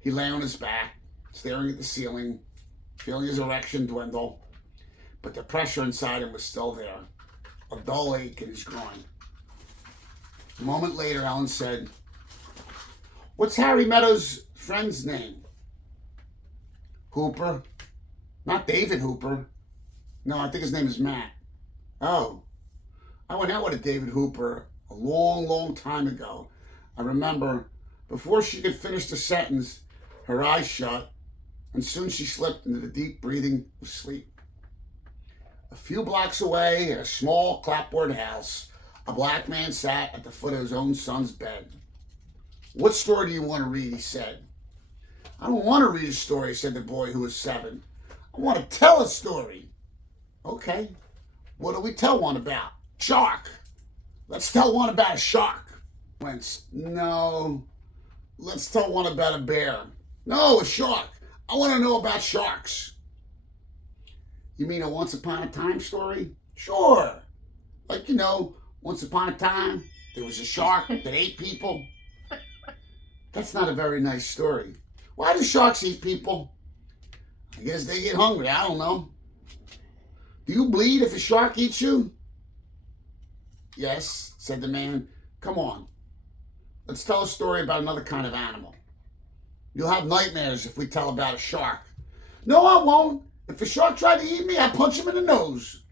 He lay on his back, staring at the ceiling, feeling his erection dwindle. But the pressure inside him was still there, a dull ache in his groin. A moment later, Ellen said, what's Harry Meadows' friend's name? Hooper. Not David Hooper. No, I think his name is Matt. Oh. I went out with a David Hooper a long, long time ago. I remember, before she could finish the sentence, her eyes shut, and soon she slipped into the deep breathing of sleep. A few blocks away, at a small clapboard house, a black man sat at the foot of his own son's bed. What story do you want to read? He said. I don't want to read a story, said the boy who was 7. I want to tell a story. Okay. What do we tell one about? Shark. Let's tell one about a shark. Wentz. No. Let's tell one about a bear. No, a shark. I want to know about sharks. You mean a once upon a time story? Sure. Like, once upon a time, there was a shark that ate people. That's not a very nice story. Why do sharks eat people? I guess they get hungry. I don't know. Do you bleed if a shark eats you? Yes, said the man. Come on. Let's tell a story about another kind of animal. You'll have nightmares if we tell about a shark. No, I won't. If a shark tried to eat me, I'd punch him in the nose.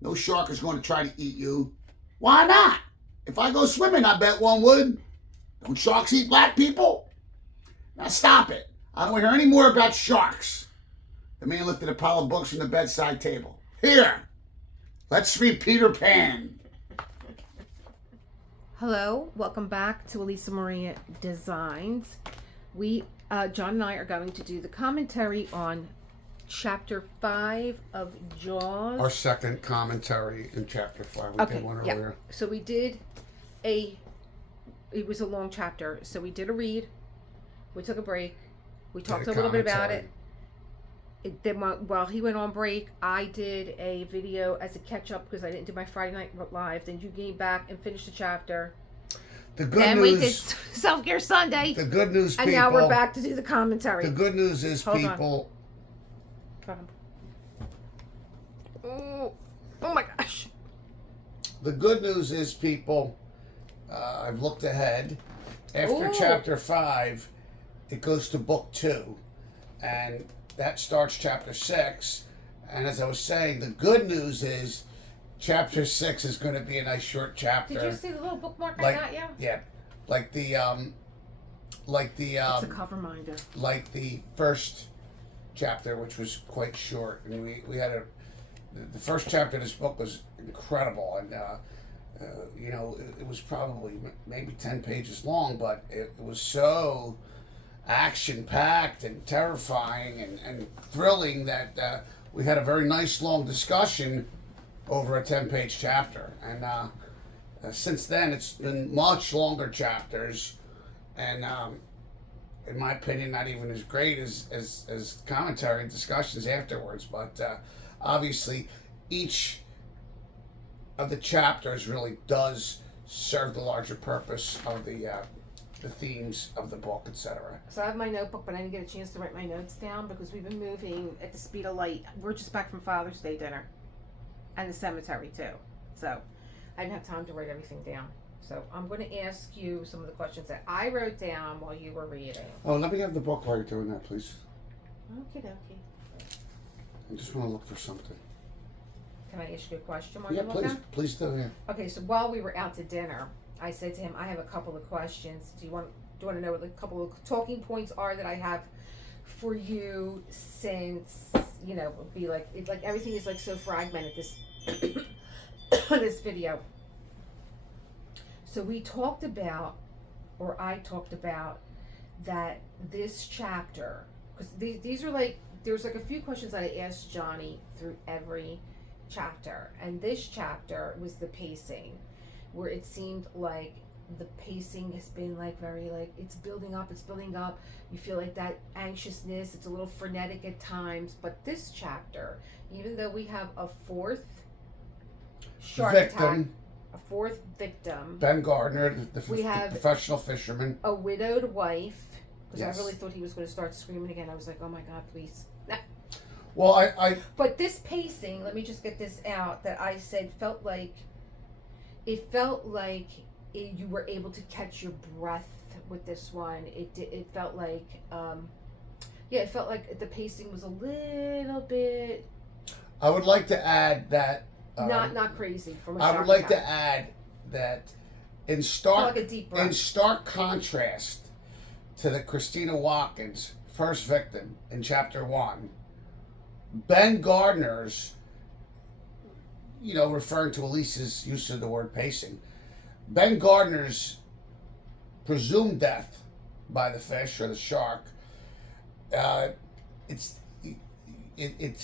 No shark is going to try to eat you. Why not? If I go swimming, I bet one would. Don't sharks eat black people? Now stop it. I don't hear any more about sharks. The man lifted a pile of books from the bedside table. Here, let's read Peter Pan. Hello, welcome back to Elisa Maria Designs. We, John and I, are going to do the commentary on Chapter 5 of Jaws. Our second commentary in Chapter 5. We did one earlier. So we did it was a long chapter. So we did a read. We took a break. We talked a little bit about it. Then while he went on break, I did a video as a catch-up because I didn't do my Friday night live. Then you came back and finished the chapter. The good then news, we did Self-Care Sunday. The good news, and people. Now we're back to do the commentary. The good news is, Hold people. On. Oh my gosh. The good news is, people, I've looked ahead. After Chapter 5, it goes to Book 2. And that starts Chapter 6. And as I was saying, the good news is Chapter 6 is going to be a nice short chapter. Did you see the little bookmark I got you? Yeah. Like the it's a cover minder. Like the first chapter, which was quite short, and we had the first chapter of this book was incredible, and it was probably maybe 10 pages long, but it was so action-packed and terrifying and thrilling that we had a very nice long discussion over a 10-page chapter. And since then, it's been much longer chapters, and in my opinion, not even as great as commentary and discussions afterwards. But obviously, each of the chapters really does serve the larger purpose of the themes of the book, etc. So I have my notebook, but I didn't get a chance to write my notes down because we've been moving at the speed of light. We're just back from Father's Day dinner and the cemetery too. So I didn't have time to write everything down. So I'm going to ask you some of the questions that I wrote down while you were reading. Oh, let me have the book while you're doing that, please. Okay, dokie. I just want to look for something. Can I ask you a question while Yeah, you're looking? please do. Yeah. Okay, so while we were out to dinner, I said to him, I have a couple of questions. Do you want to know what the couple of talking points are that I have for you, since, it'd be like, it's like everything is like so fragmented this this video. So we talked about, or I talked about, that this chapter, because these are like, there's like a few questions that I asked Johnny through every chapter, and this chapter was the pacing, where it seemed like the pacing has been like very like it's building up, you feel like that anxiousness, it's a little frenetic at times. But this chapter, even though we have a fourth shark attack, a fourth victim, Ben Gardner, the we have professional fisherman, a widowed wife, because Yes. I really thought he was going to start screaming again. I was like, oh my God, please. Well, I But this pacing, let me just get this out, that I said felt like you were able to catch your breath with this one. It felt like, it felt like the pacing was a little bit I would like to add that not crazy from a I shark would like to attack. add that in Felt like a deep breath. stark contrast to the Christina Watkins first victim in chapter 1, Ben Gardner's, referring to Elisa's use of the word pacing, Ben Gardner's presumed death by the fish or the shark, it's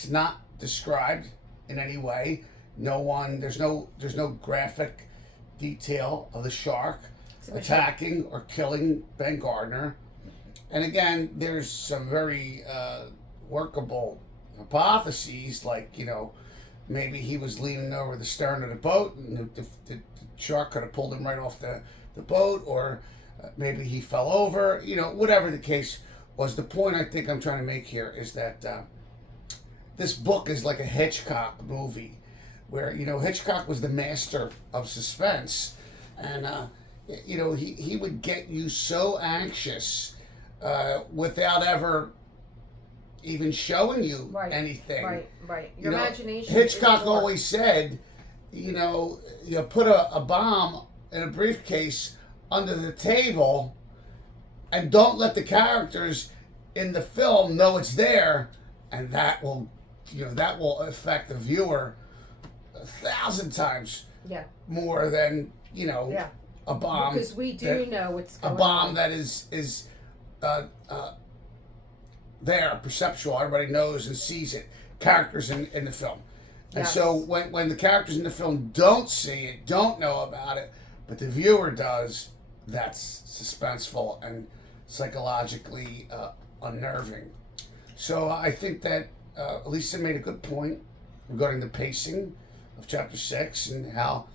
not described in any way. There's no graphic detail of the shark attacking or killing Ben Gardner. And again, there's some very workable hypotheses, like, maybe he was leaning over the stern of the boat and the shark could have pulled him right off the boat, or maybe he fell over, whatever the case was. The point I think I'm trying to make here is that this book is like a Hitchcock movie, where, Hitchcock was the master of suspense, and, he would get you so anxious without ever even showing you anything. Right. Your imagination. Hitchcock always said, you put a bomb in a briefcase under the table and don't let the characters in the film know it's there, and that will affect the viewer 1,000 times more than, a bomb. Because we do know what's going on. A bomb that is there, perceptual. Everybody knows and sees it. Characters in the film. And so when the characters in the film don't see it, don't know about it, but the viewer does, that's suspenseful and psychologically unnerving. So I think that Elisa made a good point regarding the pacing of chapter 6 and how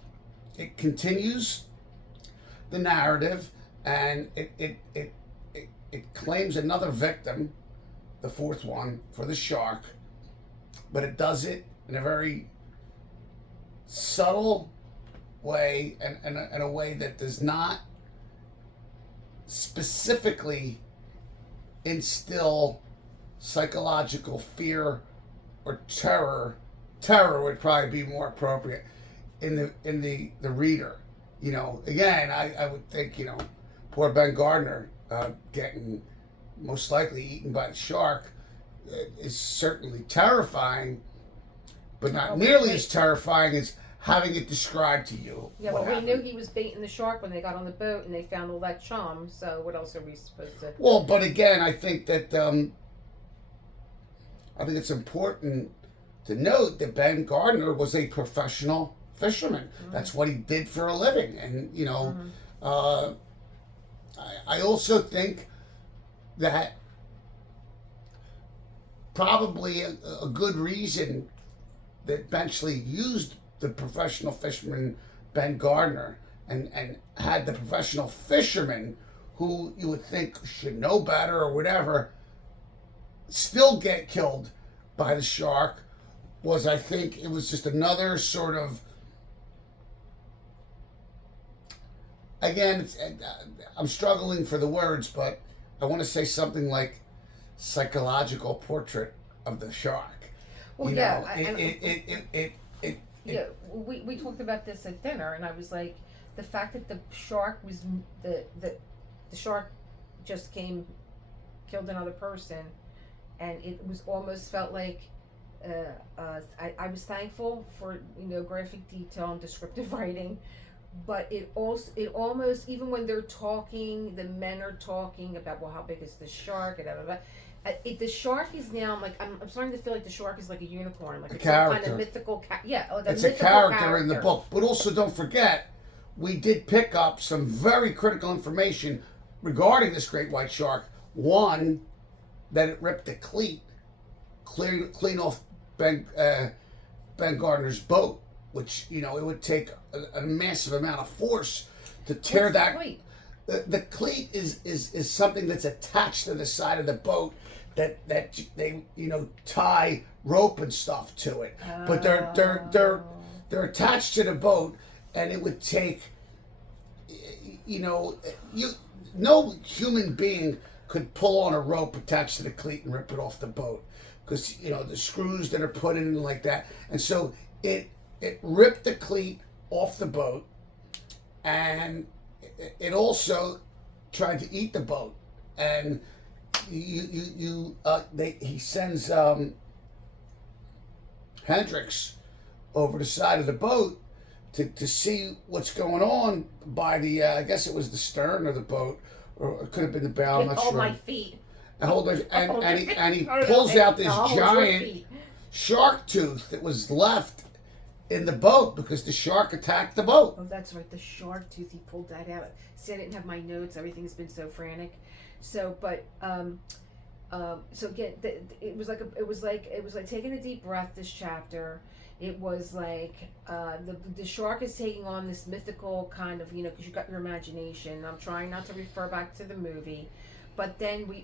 it continues the narrative, and it claims another victim, the fourth one, for the shark, but it does it in a very subtle way, and in a way that does not specifically instill psychological fear or terror. Terror would probably be more appropriate in the reader. Again, I would think, poor Ben Gardner getting most likely eaten by the shark is certainly terrifying, but not Oh, nearly wait. as terrifying as having it described to you. Yeah, what well, we happened. knew he was baiting the shark when they got on the boat and they found all that chum. So what else are we supposed to? Well, but again, I think that I think it's important to note that Ben Gardner was a professional fisherman. That's what he did for a living, and you know, I also think that probably a good reason that Benchley used the professional fisherman Ben Gardner and had the professional fisherman who you would think should know better or whatever still get killed by the shark was, I think it was just another sort of, again, I'm struggling for the words, but I want to say something like psychological portrait of the shark. Well, You yeah, know, yeah. We talked about this at dinner, and I was like, the fact that the shark was the shark just killed another person, and it was almost felt like. I was thankful for graphic detail and descriptive writing, but it almost, even when they're talking, the men are talking about, well, how big is the shark and blah, blah, blah. The shark is now I'm starting to feel like the shark is like a unicorn, like it's some kind of mythical it's a character in the book. But also don't forget, we did pick up some very critical information regarding this great white shark. One, that it ripped the cleat clean off Ben Gardner's boat, which it would take a massive amount of force to tear that. The cleat is something that's attached to the side of the boat that they tie rope and stuff to it, but they're attached to the boat, and it would take no human being could pull on a rope attached to the cleat and rip it off the boat, because the screws that are put in like that, and so it ripped the cleat off the boat, and it also tried to eat the boat, and he sends Hendricks over the side of the boat to see what's going on by the I guess it was the stern of the boat, or it could have been the bow. I'm not sure. Hold my feet. And he pulls out this giant shark tooth that was left in the boat because the shark attacked the boat. Oh, that's right, the shark tooth. He pulled that out. See, I didn't have my notes. Everything's been so frantic. So, but so again, it was like taking a deep breath. This chapter, it was like the shark is taking on this mythical kind of because you got your imagination. I'm trying not to refer back to the movie. But then I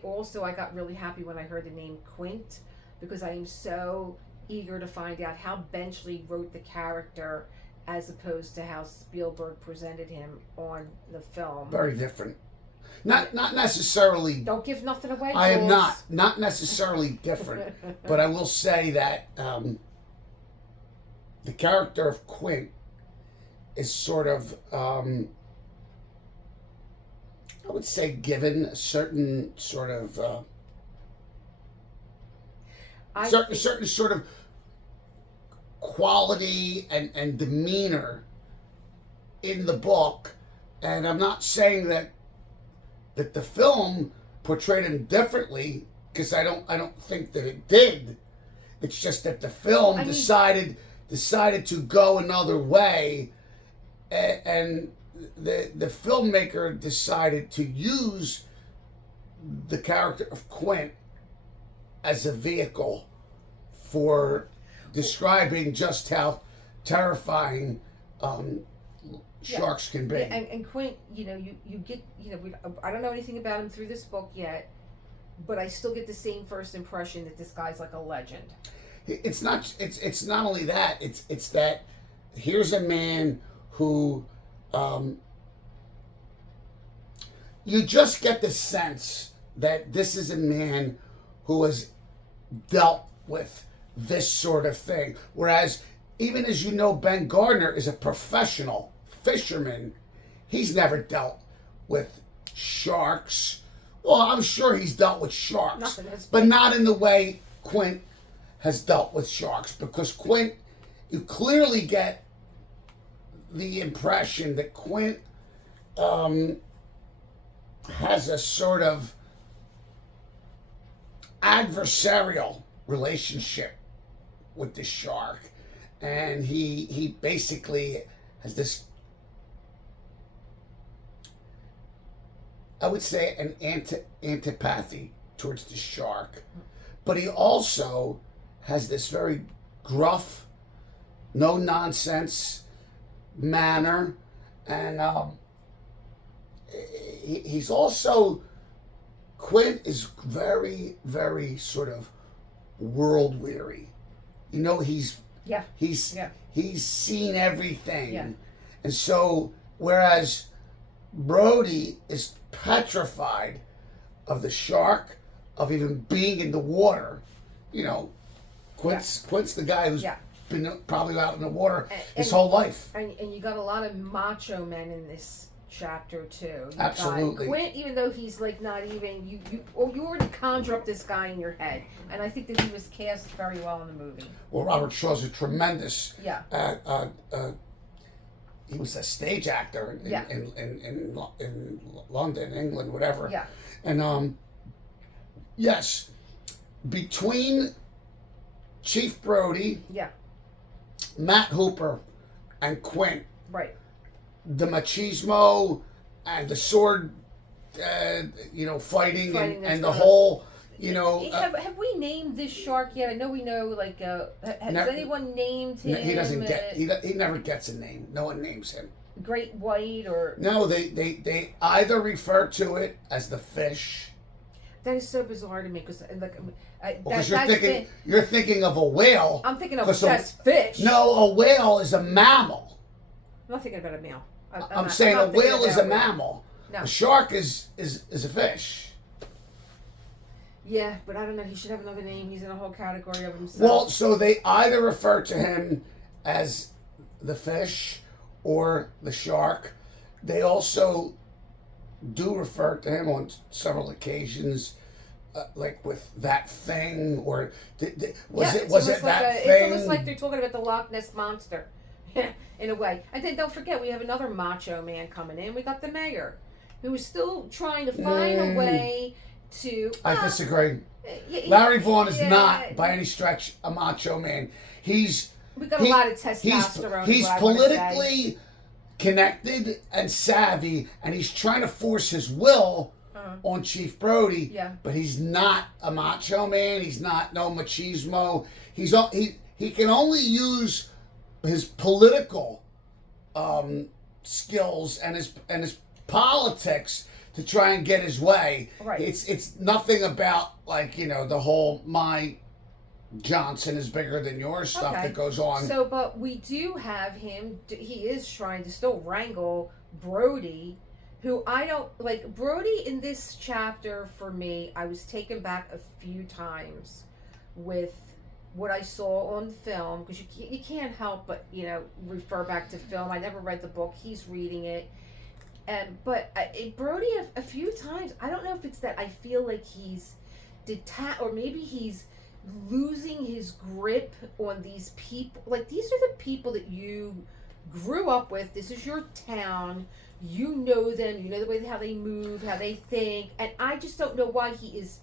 got really happy when I heard the name Quint, because I am so eager to find out how Benchley wrote the character as opposed to how Spielberg presented him on the film. Very different. Not necessarily. Don't give nothing away, Jules. I am not necessarily different, but I will say that the character of Quint is sort of I would say given a certain sort of certain sort of quality and demeanor in the book, and I'm not saying that the film portrayed him differently, because I don't think that it did. It's just that the film decided to go another way, and the filmmaker decided to use the character of Quint as a vehicle for describing just how terrifying sharks can be. Yeah, and Quint, you get, I don't know anything about him through this book yet, but I still get the same first impression that this guy's like a legend. It's not only that, it's that here's a man who you just get the sense that this is a man who has dealt with this sort of thing. Whereas, even as Ben Gardner is a professional fisherman, he's never dealt with sharks. Well, I'm sure he's dealt with sharks, but not in the way Quint has dealt with sharks, because Quint, you clearly get the impression that Quint has a sort of adversarial relationship with the shark, and he basically has this, I would say, an antipathy towards the shark, but he also has this very gruff, no nonsense manner, and he's also, Quint is very, very sort of world weary. You know, he's seen everything, and so whereas Brody is petrified of the shark, of even being in the water. You know, Quint's the guy who's been probably out in the water his whole life. And you got a lot of macho men in this chapter too. Absolutely. Quint, even though he's like not even you already conjure up this guy in your head, and I think that he was cast very well in the movie. Well, Robert Shaw's a tremendous. He was a stage actor in London, England, whatever. Yeah. And yes, between Chief Brody, Matt Hooper, and Quint, right, the machismo and the sword, fighting and the whole, have we named this shark yet? I know we know, like, has anyone named him? He doesn't get, he never gets a name. No one names him. Great White or... No, they either refer to it as the fish. That is so bizarre to me, because because you're thinking of a whale. I'm thinking of just fish. No, a whale is a mammal. I'm not thinking about a mammal. I'm saying a whale is a mammal. No. A shark is a fish. Yeah, but I don't know. He should have another name. He's in a whole category of himself. Well, so they either refer to him as the fish or the shark. They also do refer to him on several occasions, like with that thing, or was it that thing? It's almost like they're talking about the Loch Ness Monster, in a way. And then don't forget, we have another macho man coming in. We got the mayor, who is still trying to find a way to... I disagree. Larry Vaughn is not, by any stretch, a macho man. We got a lot of testosterone. He's politically connected and savvy, and he's trying to force his will on Chief Brody. Yeah. But he's not a macho man. He's not no machismo. He can only use his political skills and his politics to try and get his way. Right. It's nothing about, like, the whole my Johnson is bigger than yours stuff that goes on. So, but we do have him. He is trying to still wrangle Brody, who I don't like. Brody in this chapter, for me, I was taken back a few times with what I saw on film, because you can't help but refer back to film. I never read the book. He's reading it. But Brody, a few times, I don't know if it's that I feel like he's detached, or maybe he's losing his grip on these people. Like, these are the people that you grew up with. This is your town. You know them. You know the way how they move, how they think. And I just don't know why he is...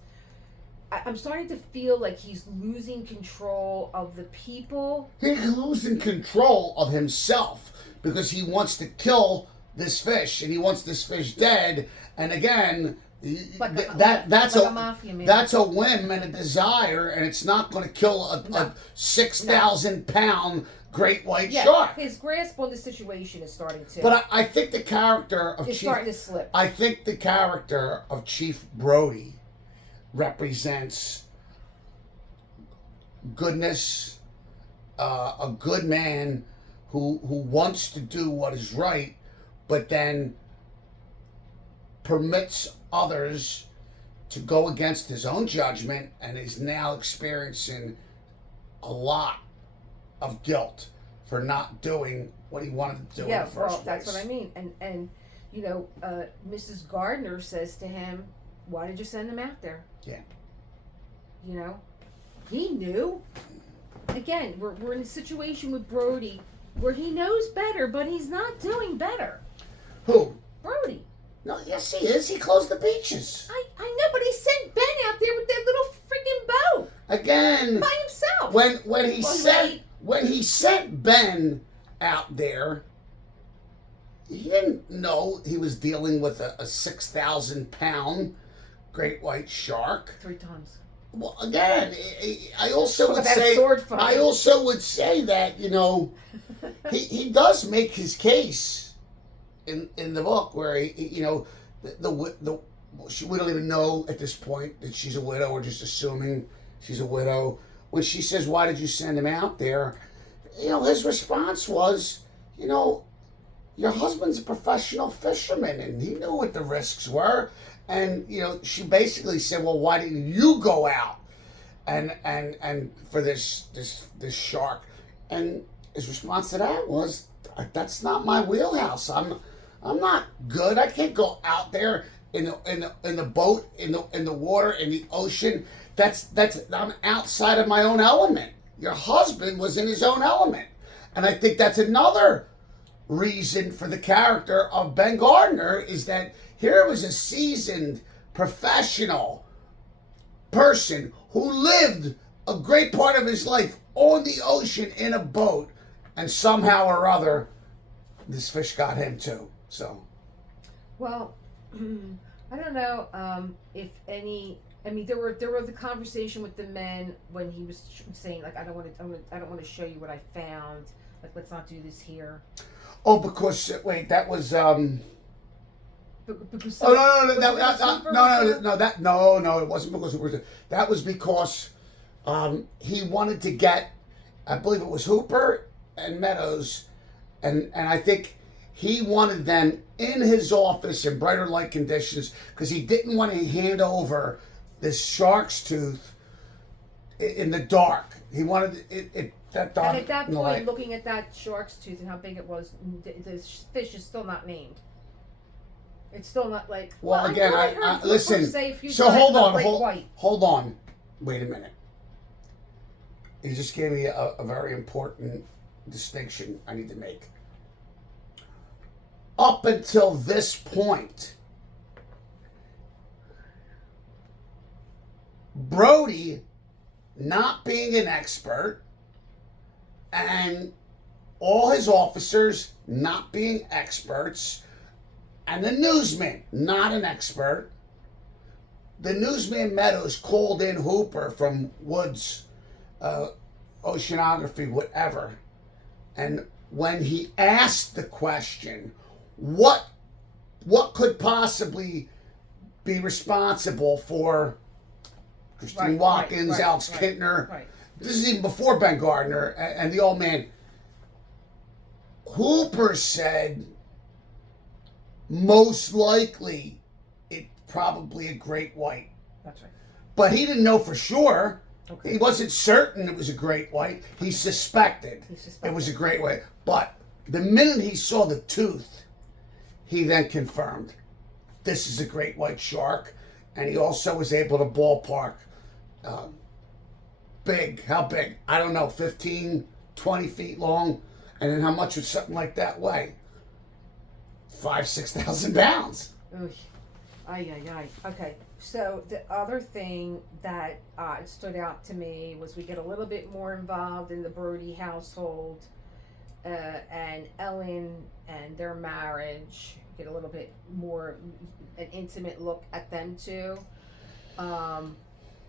I'm starting to feel like he's losing control of the people. He's losing control of himself, because he wants to kill this fish, and he wants this fish dead. And again, that's a whim and a desire, and it's not going to kill a 6,000 pound great white shark. His grasp on the situation is starting to. But I think the character of starting to slip. I think the character of Chief Brody represents goodness, a good man who wants to do what is right, but then permits others to go against his own judgment, and is now experiencing a lot of guilt for not doing what he wanted to do in the first place. That's what I mean. And Mrs. Gardner says to him, "Why did you send him out there?" Yeah. he knew. Again, we're in a situation with Brody where he knows better, but he's not doing better. Who? Brody. No, yes he is. He closed the beaches. I know, but he sent Ben out there with that little freaking boat Again. by himself. When he sent Ben out there, he didn't know he was dealing with a 6,000-pound great white shark. 3 times. Well, again, I also would say that, you know, he does make his case in the book where he you know we don't even know at this point that she's a widow. We're just assuming she's a widow. When she says, "Why did you send him out there?" You know, his response was, you know, your husband's a professional fisherman, and he knew what the risks were. And you know, she basically said, "Well, why didn't you go out and for this shark?" And his response to that was, "That's not my wheelhouse. I'm not good. I can't go out there in the boat in the water in the ocean. That's I'm outside of my own element. Your husband was in his own element." And I think that's another reason for the character of Ben Gardner is that here was a seasoned professional person who lived a great part of his life on the ocean in a boat, and somehow or other this fish got him too. So, well, I don't know if any. I mean, there were the conversation with the men when he was saying like, I don't want to show you what I found. Like, let's not do this here. Oh, because wait, that was Because no, it wasn't because Hooper. That was because he wanted to get, I believe it was Hooper and Meadows, and I think he wanted them in his office in brighter light conditions because he didn't want to hand over this shark's tooth in the dark. He wanted it that dark. And at that point, looking at that shark's tooth and how big it was, the fish is still not named. It's still not like. Well, again, I listen. So hold on. Wait a minute. You just gave me a very important distinction I need to make. Up until this point, Brody not being an expert and all his officers not being experts, and the newsman, not an expert. The newsman Meadows called in Hooper from Woods, oceanography, whatever. And when he asked the question, what could possibly be responsible for Christine Watkins, Alex Kintner? Right. This is even before Ben Gardner and the old man. Hooper said, most likely, it's probably a great white. That's right. But he didn't know for sure. Okay. He wasn't certain it was a great white. He suspected it was a great white. But the minute he saw the tooth, he then confirmed this is a great white shark. And he also was able to ballpark big. How big? I don't know, 15, 20 feet long. And then how much would something like that weigh? 6,000 pounds. Ooh. Ay. Okay. So the other thing that stood out to me was we get a little bit more involved in the Brody household and Ellen and their marriage. Get a little bit more an intimate look at them too.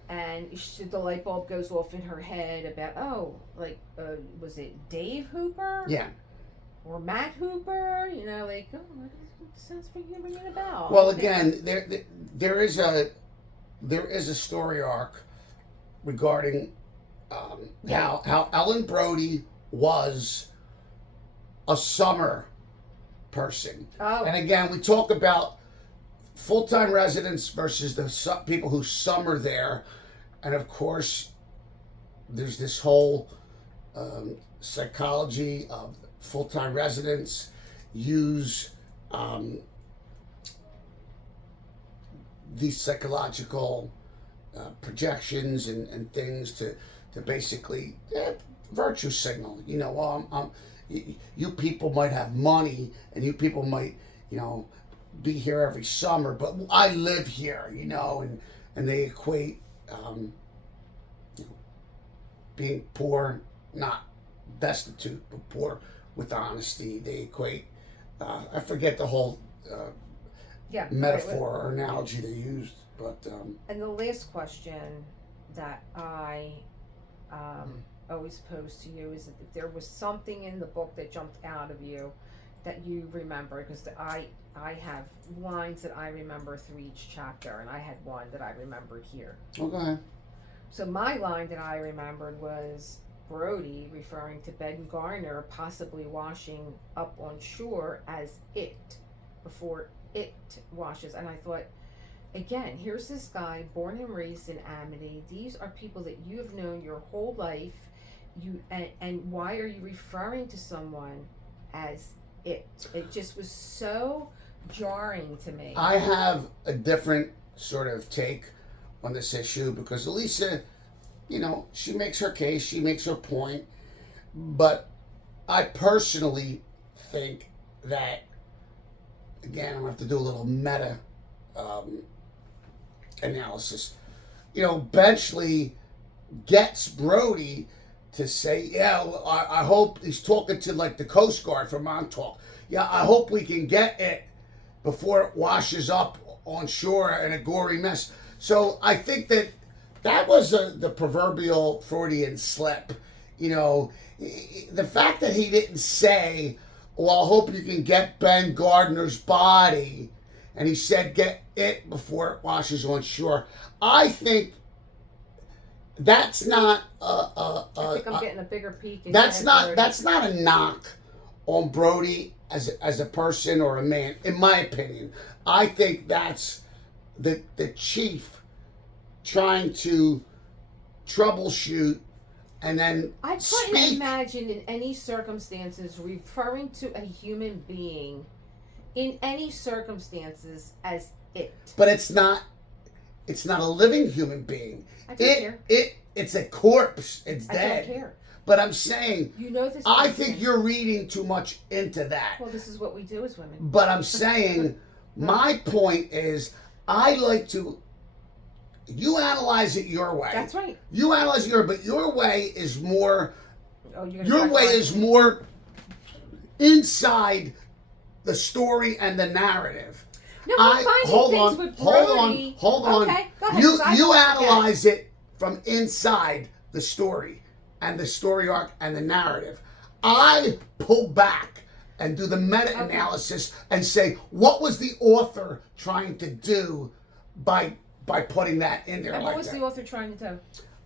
And the light bulb goes off in her head about, was it Dave Hooper? Yeah. Or Matt Hooper? You know, like, what sounds ringing a bell. Well, again, there is a story arc regarding how Ellen Brody was a summer person. Oh. And again, we talk about full-time residents versus the people who summer there. And of course, there's this whole psychology of full-time residents use these psychological projections and things to basically virtue signal. You know, you people might have money and you people might, you know, be here every summer, but I live here, you know, and they equate you know, being poor, not destitute, but poor with honesty. They equate, I forget the whole metaphor or analogy they used, but and the last question that I always pose to you is if there was something in the book that jumped out of you that you remember, because I have lines that I remember through each chapter, and I had one that I remembered here. Oh, go ahead. So my line that I remembered was Brody referring to Ben Garner possibly washing up on shore as it before it washes. And I thought, again, here's this guy born and raised in Amity. These are people that you have known your whole life. And why are you referring to someone as it? It just was so jarring to me. I have a different sort of take on this issue because Elisa, you know, she makes her case, she makes her point, but I personally think that, again, I'm going to have to do a little meta analysis. You know, Benchley gets Brody to say, yeah, well, I hope he's talking to like the Coast Guard from Montauk. Yeah, I hope we can get it before it washes up on shore in a gory mess. So I think that was the proverbial Freudian slip. You know, the fact that he didn't say, well, I hope you can get Ben Gardner's body, and he said get it before it washes on shore. I think that's not I think I'm getting a bigger peek. That's not a knock on Brody as a person or a man, in my opinion. I think that's the chief trying to troubleshoot and then I couldn't imagine in any circumstances referring to a human being in any circumstances as it. But it's not a living human being. I don't care. It's a corpse. It's dead. I don't care. But I'm saying, you know this. I think you're reading too much into that. Well, this is what we do as women. But I'm saying, my point is, I like to. You analyze it your way. That's right. You analyze it but your way is more. Oh, your way is more inside the story and the narrative. No, I'm finding things with Brody. Hold on. Okay, go ahead. You analyze it from inside the story and the story arc and the narrative. I pull back and do the meta-analysis and say, what was the author trying to do by putting that in there and like that? What was the author trying to do?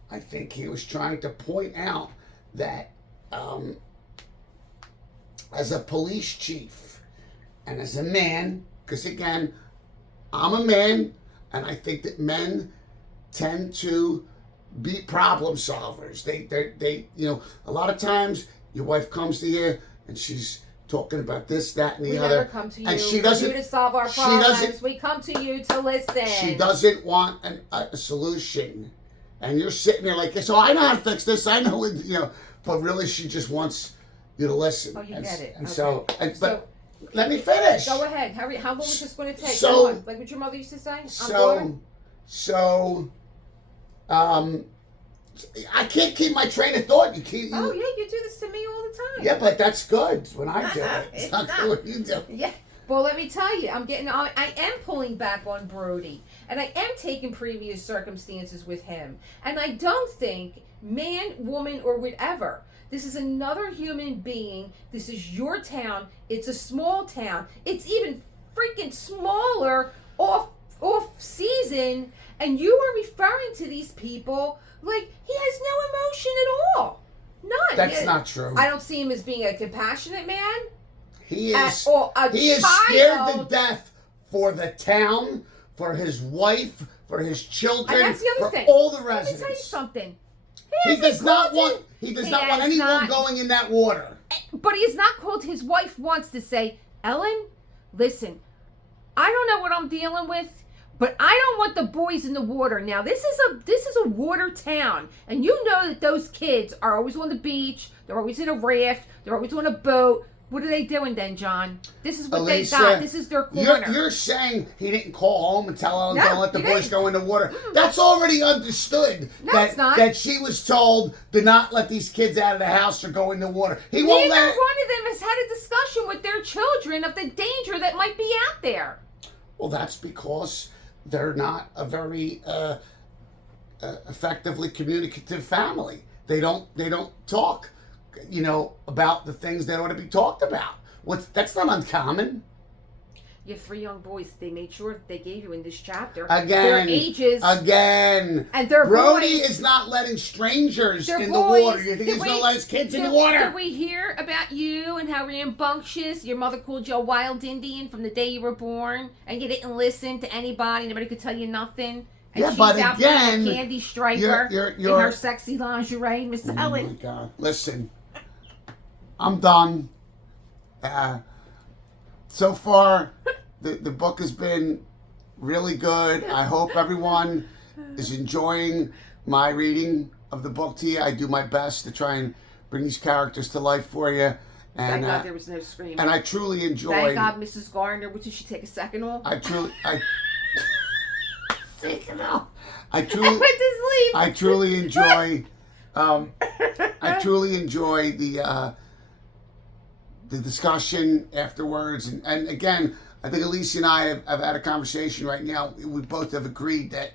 I think he was trying to point out that as a police chief and as a man, because again, I'm a man, and I think that men tend to be problem solvers. They you know, a lot of times your wife comes to you and she's talking about this, that, and the other. We never come to you and she doesn't, for you to solve our problems. We come to you to listen. She doesn't want a solution. And you're sitting there like, so I know how to fix this. I know, you know, but really she just wants you to listen. Oh, you get it. And okay. But let me finish. Go ahead. How long is this going to take? So, like what your mother used to say? I can't keep my train of thought. You keep. Oh yeah, you do this to me all the time. Yeah, but that's good when I do it. It's not good when you do it. Yeah. Well, let me tell you, I am pulling back on Brody, and I am taking previous circumstances with him, and I don't think man, woman, or whatever. This is another human being. This is your town. It's a small town. It's even freaking smaller off season, and you are referring to these people like he has no emotion at all. None. That's not true. I don't see him as being a compassionate man. He is. He is scared to death for the town, for his wife, for his children, and that's the other for thing. all the residents. Let me tell you something. He does not want anyone going in that water. But he is not called. His wife wants to say, Ellen, listen, I don't know what I'm dealing with, But I don't want the boys in the water. Now this is a water town, and you know that those kids are always on the beach. They're always in a raft. They're always on a boat. What are they doing then, John? This is what Elisa, they got. This is their corner. You're saying he didn't call home and tell them No, don't let the he boys didn't. go in the water. That's already understood. No, that, it's not. That she was told to not let these kids out of the house or go in the water. He won't Neither let. one of them has had a discussion with their children of the danger that might be out there. Well, that's because they're not a very effectively communicative family. They don't talk, about the things that ought to be talked about. That's not uncommon. You have 3 young boys. They made sure that they gave you in this chapter Again, their ages. Again. And their Brody boys. is not letting strangers Their in boys. the water. You think he's going to let his kids in the water? Did we hear about you and how rambunctious your mother called you a wild Indian from the day you were born, and you didn't listen to anybody? Nobody could tell you nothing. And Yeah, she's but out again, there in a candy striper in her sexy lingerie, Miss Oh Ellen. my God! Listen, I'm done. So far, the book has been really good. I hope everyone is enjoying my reading of the book to you. I do my best to try and bring these characters to life for you. And Thank God there was no screaming. and I truly enjoy. Thank God Mrs. Gardner, did she take a second off? I truly I went to sleep. I truly enjoy. I truly enjoy the discussion afterwards, and again, I think Elisa and I have had a conversation right now. We both have agreed that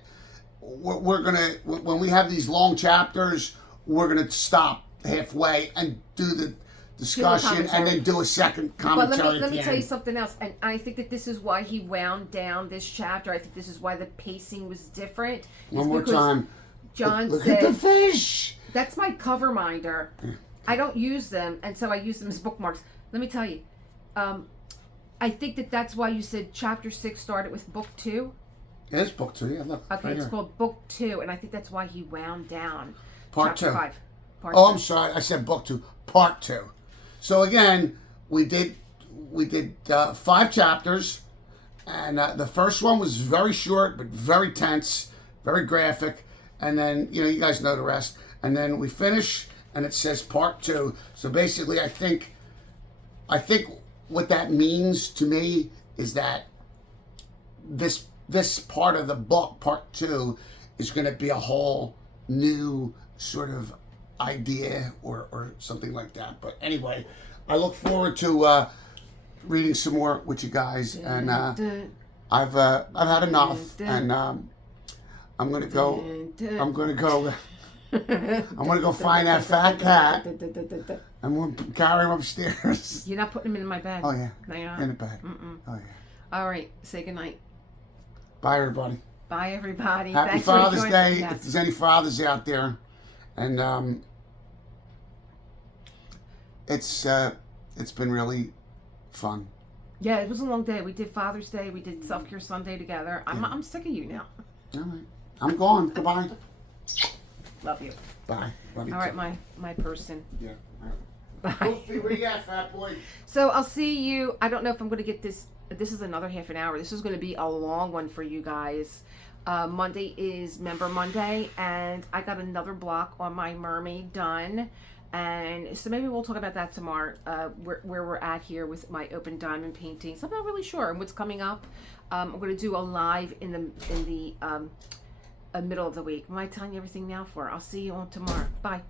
we're gonna, when we have these long chapters, we're gonna stop halfway and do the discussion and then do a second commentary. But let me tell you something else, and I think that this is why he wound down this chapter. I think this is why the pacing was different. One more time. John Look said, at the fish. That's my cover minder. I don't use them, and so I use them as bookmarks. Let me tell you, I think that that's why you said chapter 6 started with book 2. It is book 2, yeah, look. Okay, right it's here. called book 2, and I think that's why he wound down Part chapter 2. 5. Part Oh, 2. I'm sorry. I said book 2, part 2. So again, we did 5 chapters, and the first one was very short but very tense, very graphic, and then you guys know the rest. And then we finish, and it says part 2. So basically, I think what that means to me is that this part of the book, part 2, is going to be a whole new sort of idea or something like that. But anyway, I look forward to reading some more with you guys, and I've had enough, and I'm gonna go. I'm gonna go find that fat cat. I'm gonna carry him upstairs. You're not putting them in my bed. Oh yeah, No, you're not. in the bed. Mm-mm. Oh yeah. All right, say goodnight. Bye everybody. Bye, everybody. Happy Thanks for Father's joining- Day. Yes. If there's any fathers out there, and it's been really fun. Yeah, it was a long day. We did Father's Day. We did Self Care Sunday together. I'm sick of you now. All right, I'm gone. Goodbye. Love you. Bye. Love you All too. right, my person. Yeah. All right. Bye. Goofy, where you at, fat boy? So I'll see you. I don't know if I'm going to get this. This is another half an hour. This is going to be a long one for you guys. Monday is Member Monday, and I got another block on my Mermaid done. And so maybe we'll talk about that tomorrow, where we're at here with my open diamond paintings. I'm not really sure what's coming up. I'm going to do a live in the middle of the week. Am I telling you everything now for? I'll see you on tomorrow. Bye.